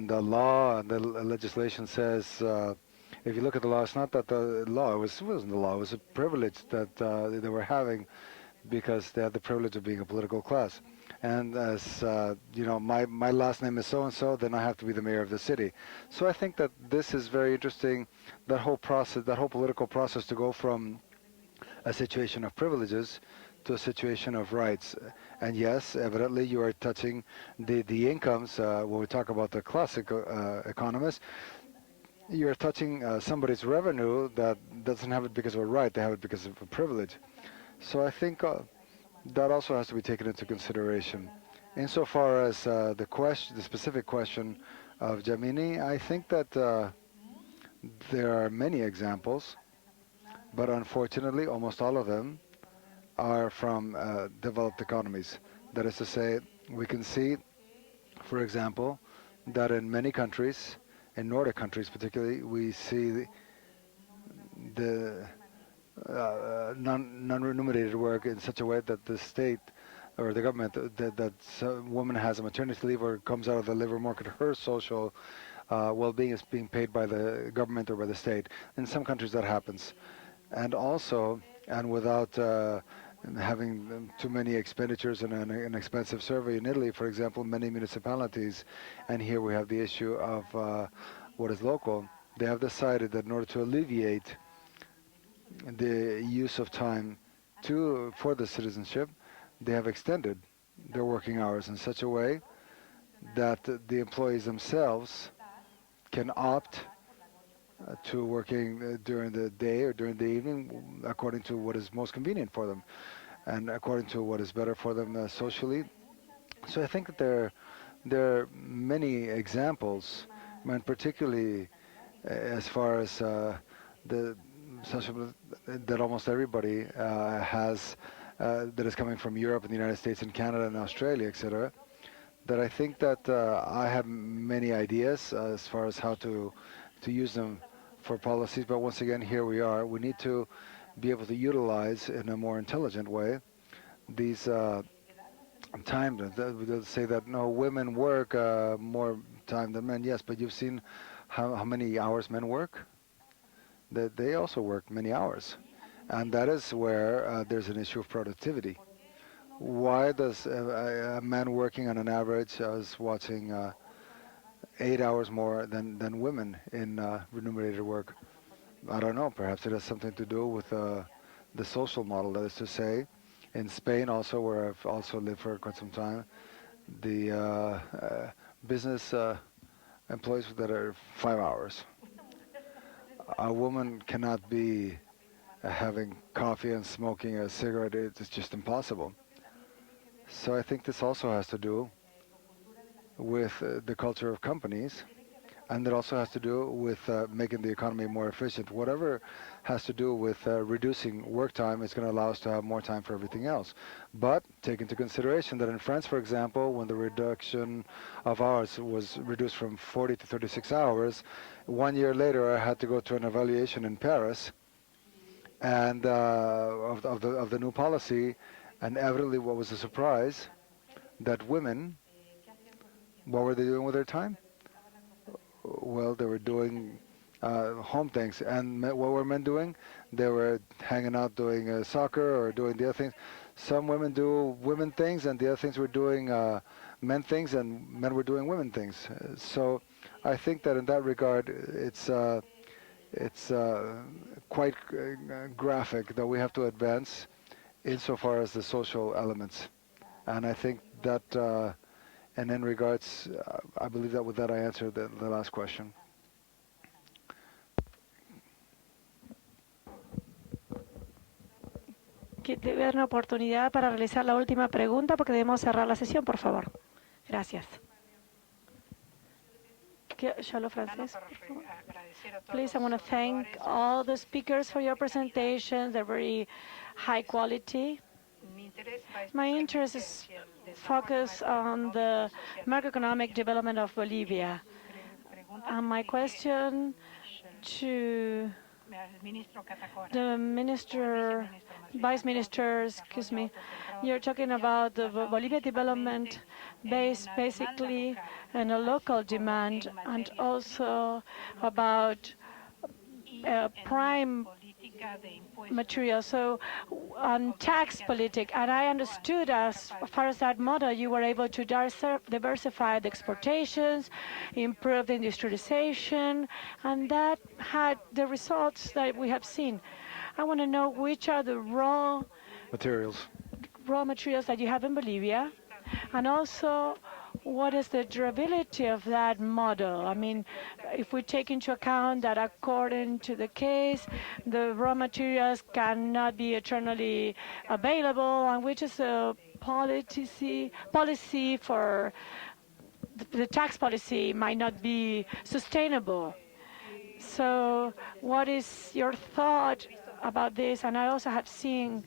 the law, and the legislation says. If you look at the law, it's not that the law it wasn't the law. It was a privilege that they were having because they had the privilege of being a political class. And as you know, my last name is so and so, then I have to be the mayor of the city. So I think that this is very interesting. That whole process, that whole political process, to go from a situation of privileges to a situation of rights. And yes, evidently you are touching the incomes. When we talk about the classic economists, you're touching somebody's revenue that doesn't have it because of a right; they have it because of a privilege. So I think that also has to be taken into consideration. Insofar as the specific question of Jamini, I think that there are many examples, but unfortunately, almost all of them are from developed economies. That is to say, we can see, for example, that in many countries, in Nordic countries particularly, we see the non-remunerated work in such a way that the state or the government, that a woman has a maternity leave or comes out of the labor market, her social well-being is being paid by the government or by the state. In some countries that happens. And also, and without having too many expenditures and an expensive survey in Italy, for example, many municipalities, and here we have the issue of what is local, they have decided that in order to alleviate the use of time for the citizenship, they have extended their working hours in such a way that the employees themselves can opt to working during the day or during the evening according to what is most convenient for them and according to what is better for them socially. So I think that there are many examples, and particularly as far as the social that almost everybody has that is coming from Europe and the United States and Canada and Australia, etc. That I think that I have many ideas as far as how to use them for policies, but once again, here we are. We need to be able to utilize in a more intelligent way these time. They'll say that no, women work more time than men. Yes, but you've seen how many hours men work? That they also work many hours, and that is where there's an issue of productivity. Why does a man working on an average is watching 8 hours more than women in remunerated work? I don't know. Perhaps it has something to do with the social model. That is to say, in Spain also, where I've also lived for quite some time, the business employees that are 5 hours. A woman cannot be having coffee and smoking a cigarette. It's just impossible. So I think this also has to do with the culture of companies, and it also has to do with making the economy more efficient. Whatever has to do with reducing work time is going to allow us to have more time for everything else. But take into consideration that in France, for example, when the reduction of hours was reduced from 40 to 36 hours, 1 year later I had to go to an evaluation in Paris and of the new policy, and evidently what was a surprise, that women, what were they doing with their time? Well, they were doing home things. And what were men doing? They were hanging out doing soccer or doing the other things. Some women do women things, and the other things were doing men things, and men were doing women things. So I think that in that regard, it's quite graphic that we have to advance insofar as the social elements. And I think that, and in regards, I believe that with that I answered the last question. que debe haber una oportunidad para realizar la última pregunta porque debemos cerrar la sesión, por favor. Gracias. ¿Solo francés? Please, I want to thank all the speakers for your presentations. They're very high quality. My interest is focused on the macroeconomic development of Bolivia. My question to the vice minister, excuse me, you're talking about the Bolivia development based basically on a local demand and also about prime material, so on tax politic. And I understood as far as that model, you were able to diversify the exportations, improve the industrialization, and that had the results that we have seen. I want to know which are the raw materials that you have in Bolivia, and also what is the durability of that model? I mean, if we take into account that according to the case, the raw materials cannot be eternally available, and which is the policy for the tax policy might not be sustainable. So what is your thought about this? And I also have seen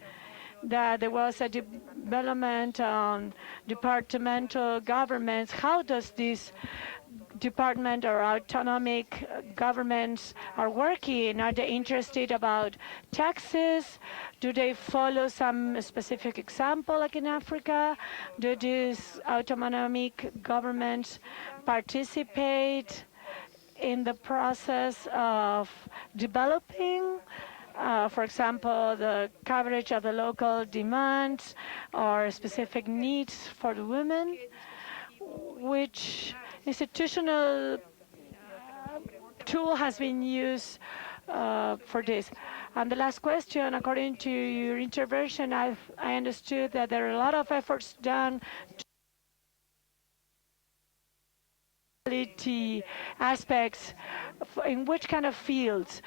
that there was a development on departmental governments. How does this department or autonomic governments are working? Are they interested about taxes? Do they follow some specific example like in Africa? Do these autonomic governments participate in the process of developing? For example, the coverage of the local demands or specific needs for the women, which institutional tool has been used for this. And the last question, according to your intervention, I understood that there are a lot of efforts done aspects. In which kind of fields?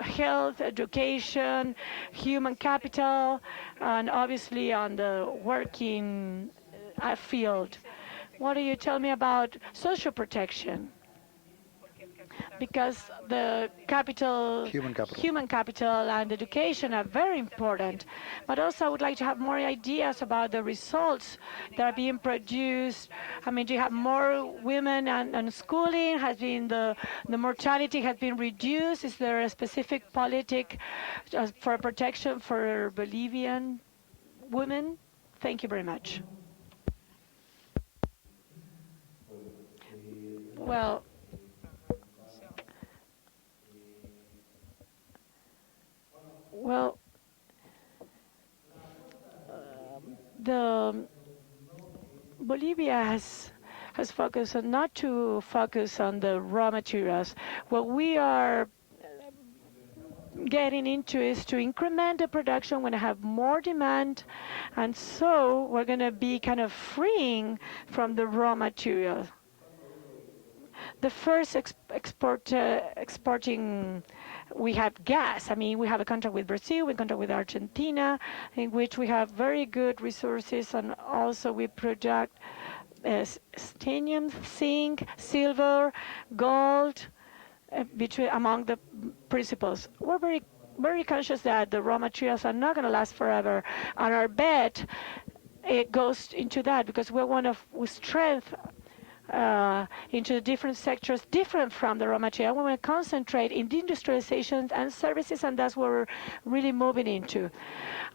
Health, education, human capital, and obviously on the working field. What do you tell me about social protection? Because the human capital and education are very important. But also I would like to have more ideas about the results that are being produced. I mean, do you have more women and schooling? Has been the mortality has been reduced? Is there a specific politic for protection for Bolivian women? Thank you very much. Well, the Bolivia has focused on not to focus on the raw materials. What we are getting into is to increment the production when I have more demand, and so we're going to be kind of freeing from the raw materials. The first exporting, we have gas. I mean, we have a contract with Brazil, we have a contract with Argentina, in which we have very good resources, and also we produce titanium, zinc, silver, gold, among the principles. We're very conscious that the raw materials are not going to last forever, and our bet it goes into that because we want to strength into different sectors different from the raw material. We want to concentrate in the industrialization and services, and that's what we're really moving into.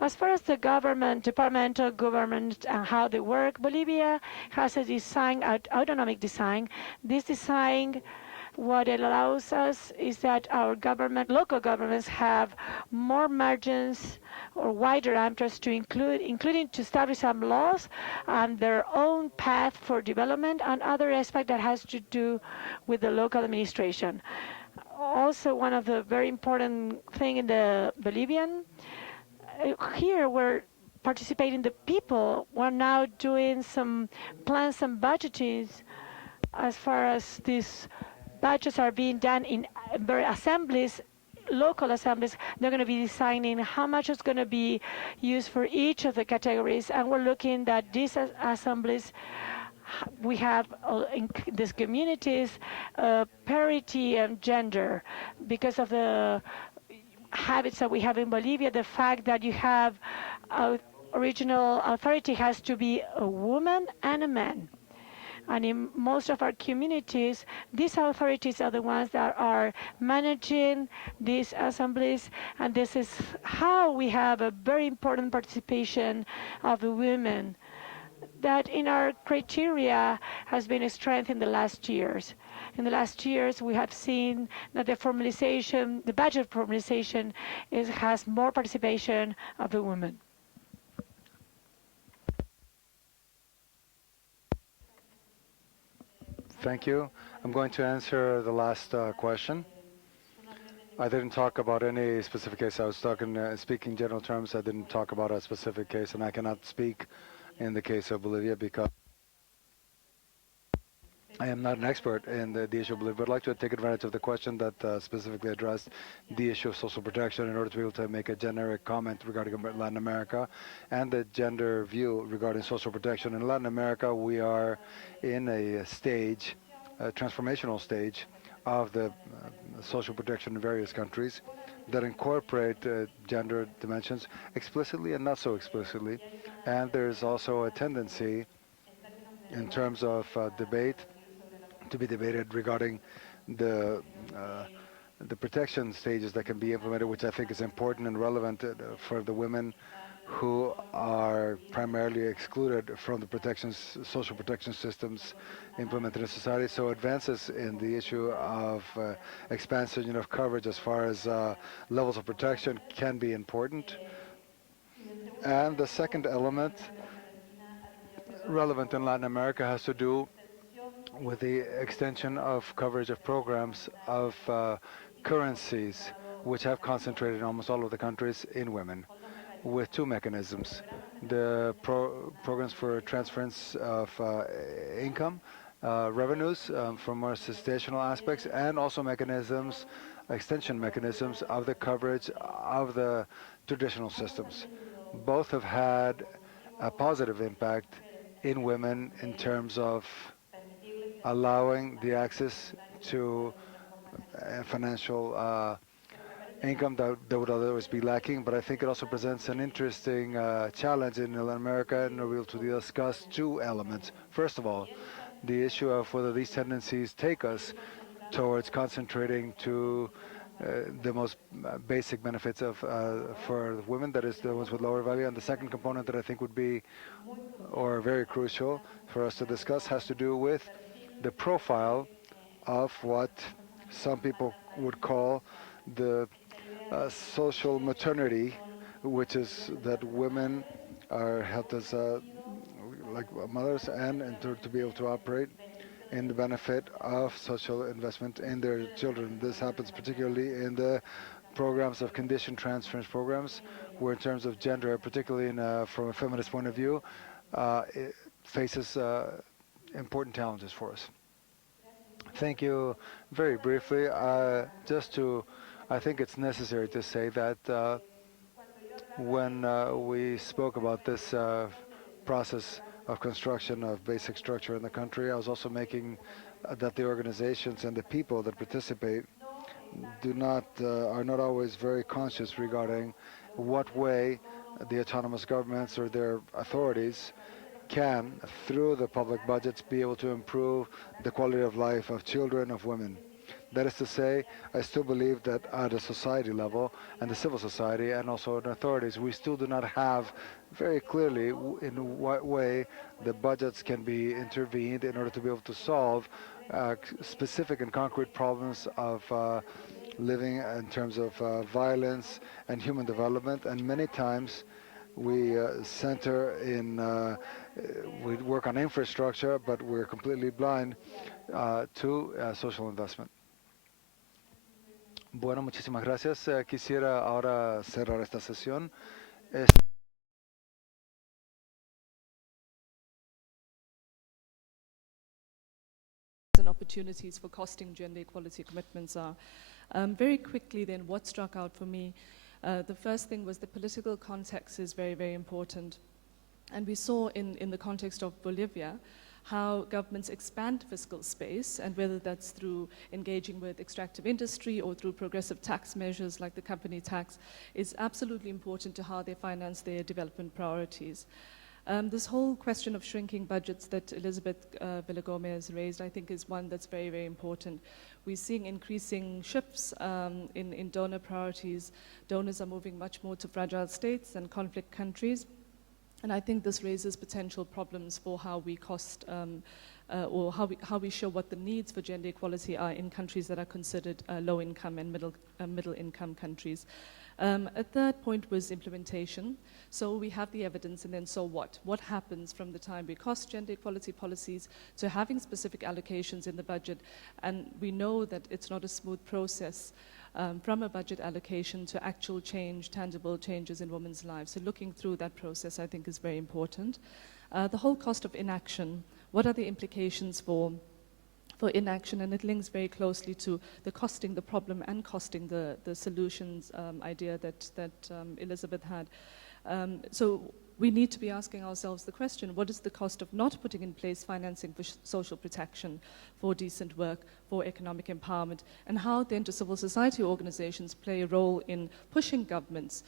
As far as the departmental government and how they work, Bolivia has a design, autonomic design. This design, what it allows us is that our local governments have more margins or wider ambits to including to establish some laws and their own path for development and other aspect that has to do with the local administration. Also, one of the very important thing in the Bolivian, here we're participating the people. We're now doing some plans and budgeting as far as these budgets are being done in assemblies local assemblies, they're going to be designing how much is going to be used for each of the categories. And we're looking that these assemblies, we have in these communities parity and gender because of the habits that we have in Bolivia, the fact that you have original authority has to be a woman and a man. And in most of our communities, these authorities are the ones that are managing these assemblies, and this is how we have a very important participation of the women that in our criteria has been a strength in the last years. In the last years, we have seen that the formalization, the budget formalization has more participation of the women. Thank you. I'm going to answer the last question. I didn't talk about any specific case. I was speaking general terms. I didn't talk about a specific case, and I cannot speak in the case of Bolivia because I am not an expert in the issue of Bolivia, but I'd like to take advantage of the question that specifically addressed the issue of social protection in order to be able to make a generic comment regarding Latin America and the gender view regarding social protection. In Latin America, we are in a stage, a transformational stage of the social protection in various countries that incorporate gender dimensions explicitly and not so explicitly. And there's also a tendency in terms of debate to be debated regarding the protection stages that can be implemented, which I think is important and relevant for the women who are primarily excluded from the social protection systems implemented in society. So advances in the issue of expansion of coverage as far as levels of protection can be important. And the second element relevant in Latin America has to do with the extension of coverage of programs of currencies which have concentrated in almost all of the countries in women with two mechanisms. The programs for transference of income, revenues from more situational aspects, and also mechanisms, extension mechanisms of the coverage of the traditional systems. Both have had a positive impact in women in terms of allowing the access to financial income that would otherwise be lacking. But I think it also presents an interesting challenge in Latin America, and we'll to discuss two elements. First of all, the issue of whether these tendencies take us towards concentrating to the most basic benefits of for women, that is the ones with lower value. And the second component that I think would be, or very crucial for us to discuss, has to do with the profile of what some people would call the social maternity, which is that women are helped as like mothers and to be able to operate in the benefit of social investment in their children. This happens particularly in the programs of condition transference programs, where in terms of gender, particularly from a feminist point of view, it faces important challenges for us. Thank you. Very briefly, I think it's necessary to say that when we spoke about this process of construction of basic structure in the country, I was also making that the organizations and the people that participate are not always very conscious regarding what way the autonomous governments or their authorities can, through the public budgets, be able to improve the quality of life of children, of women. That is to say, I still believe that at a society level, and the civil society, and also in authorities, we still do not have very clearly in what way the budgets can be intervened in order to be able to solve specific and concrete problems of living in terms of violence and human development. And many times we we work on infrastructure, but we're completely blind to social investment. Bueno, muchísimas gracias. Quisiera ahora cerrar esta sesión. And opportunities for costing gender equality commitments are Very quickly then, what struck out for me, the first thing was the political context is very, very important. And we saw in the context of Bolivia how governments expand fiscal space, and whether that's through engaging with extractive industry or through progressive tax measures like the company tax, is absolutely important to how they finance their development priorities. This whole question of shrinking budgets that Elizabeth Villagomez raised, I think, is one that's very, very important. We're seeing increasing shifts in donor priorities. Donors are moving much more to fragile states and conflict countries. And I think this raises potential problems for how we cost or how we show what the needs for gender equality are in countries that are considered low income and middle income countries. A third point was implementation. So we have the evidence, and then so what? What happens from the time we cost gender equality policies to having specific allocations in the budget? And we know that it's not a smooth process. From a budget allocation to actual change, tangible changes in women's lives. So looking through that process, I think, is very important. The whole cost of inaction, what are the implications for inaction? And it links very closely to the costing the problem and costing the solutions idea that Elizabeth had. So we need to be asking ourselves the question, what is the cost of not putting in place financing for social protection, for decent work, for economic empowerment, and how then do civil society organizations play a role in pushing governments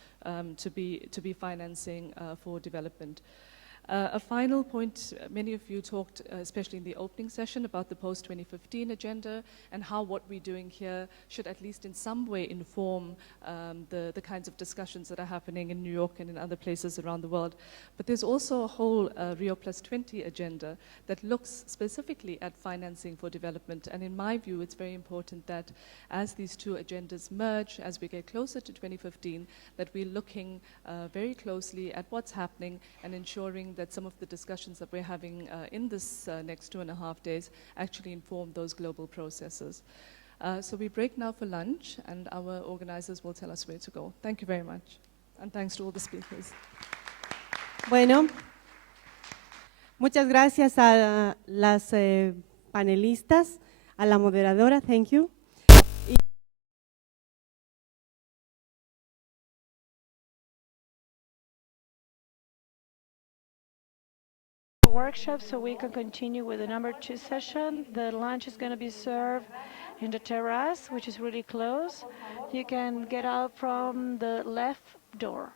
to be financing for development? A final point, many of you talked, especially in the opening session, about the post-2015 agenda and how what we're doing here should at least in some way inform the kinds of discussions that are happening in New York and in other places around the world. But there's also a whole Rio Plus 20 agenda that looks specifically at financing for development. And in my view, it's very important that as these two agendas merge, as we get closer to 2015, that we're looking very closely at what's happening and ensuring that some of the discussions that we're having in this next 2.5 days actually inform those global processes. So we break now for lunch, and our organizers will tell us where to go. Thank you very much. And thanks to all the speakers. Bueno, muchas gracias a las panelistas, a la moderadora, thank you. Workshop, so we can continue with the number 2 session. The lunch is going to be served in the terrace, which is really close. You can get out from the left door.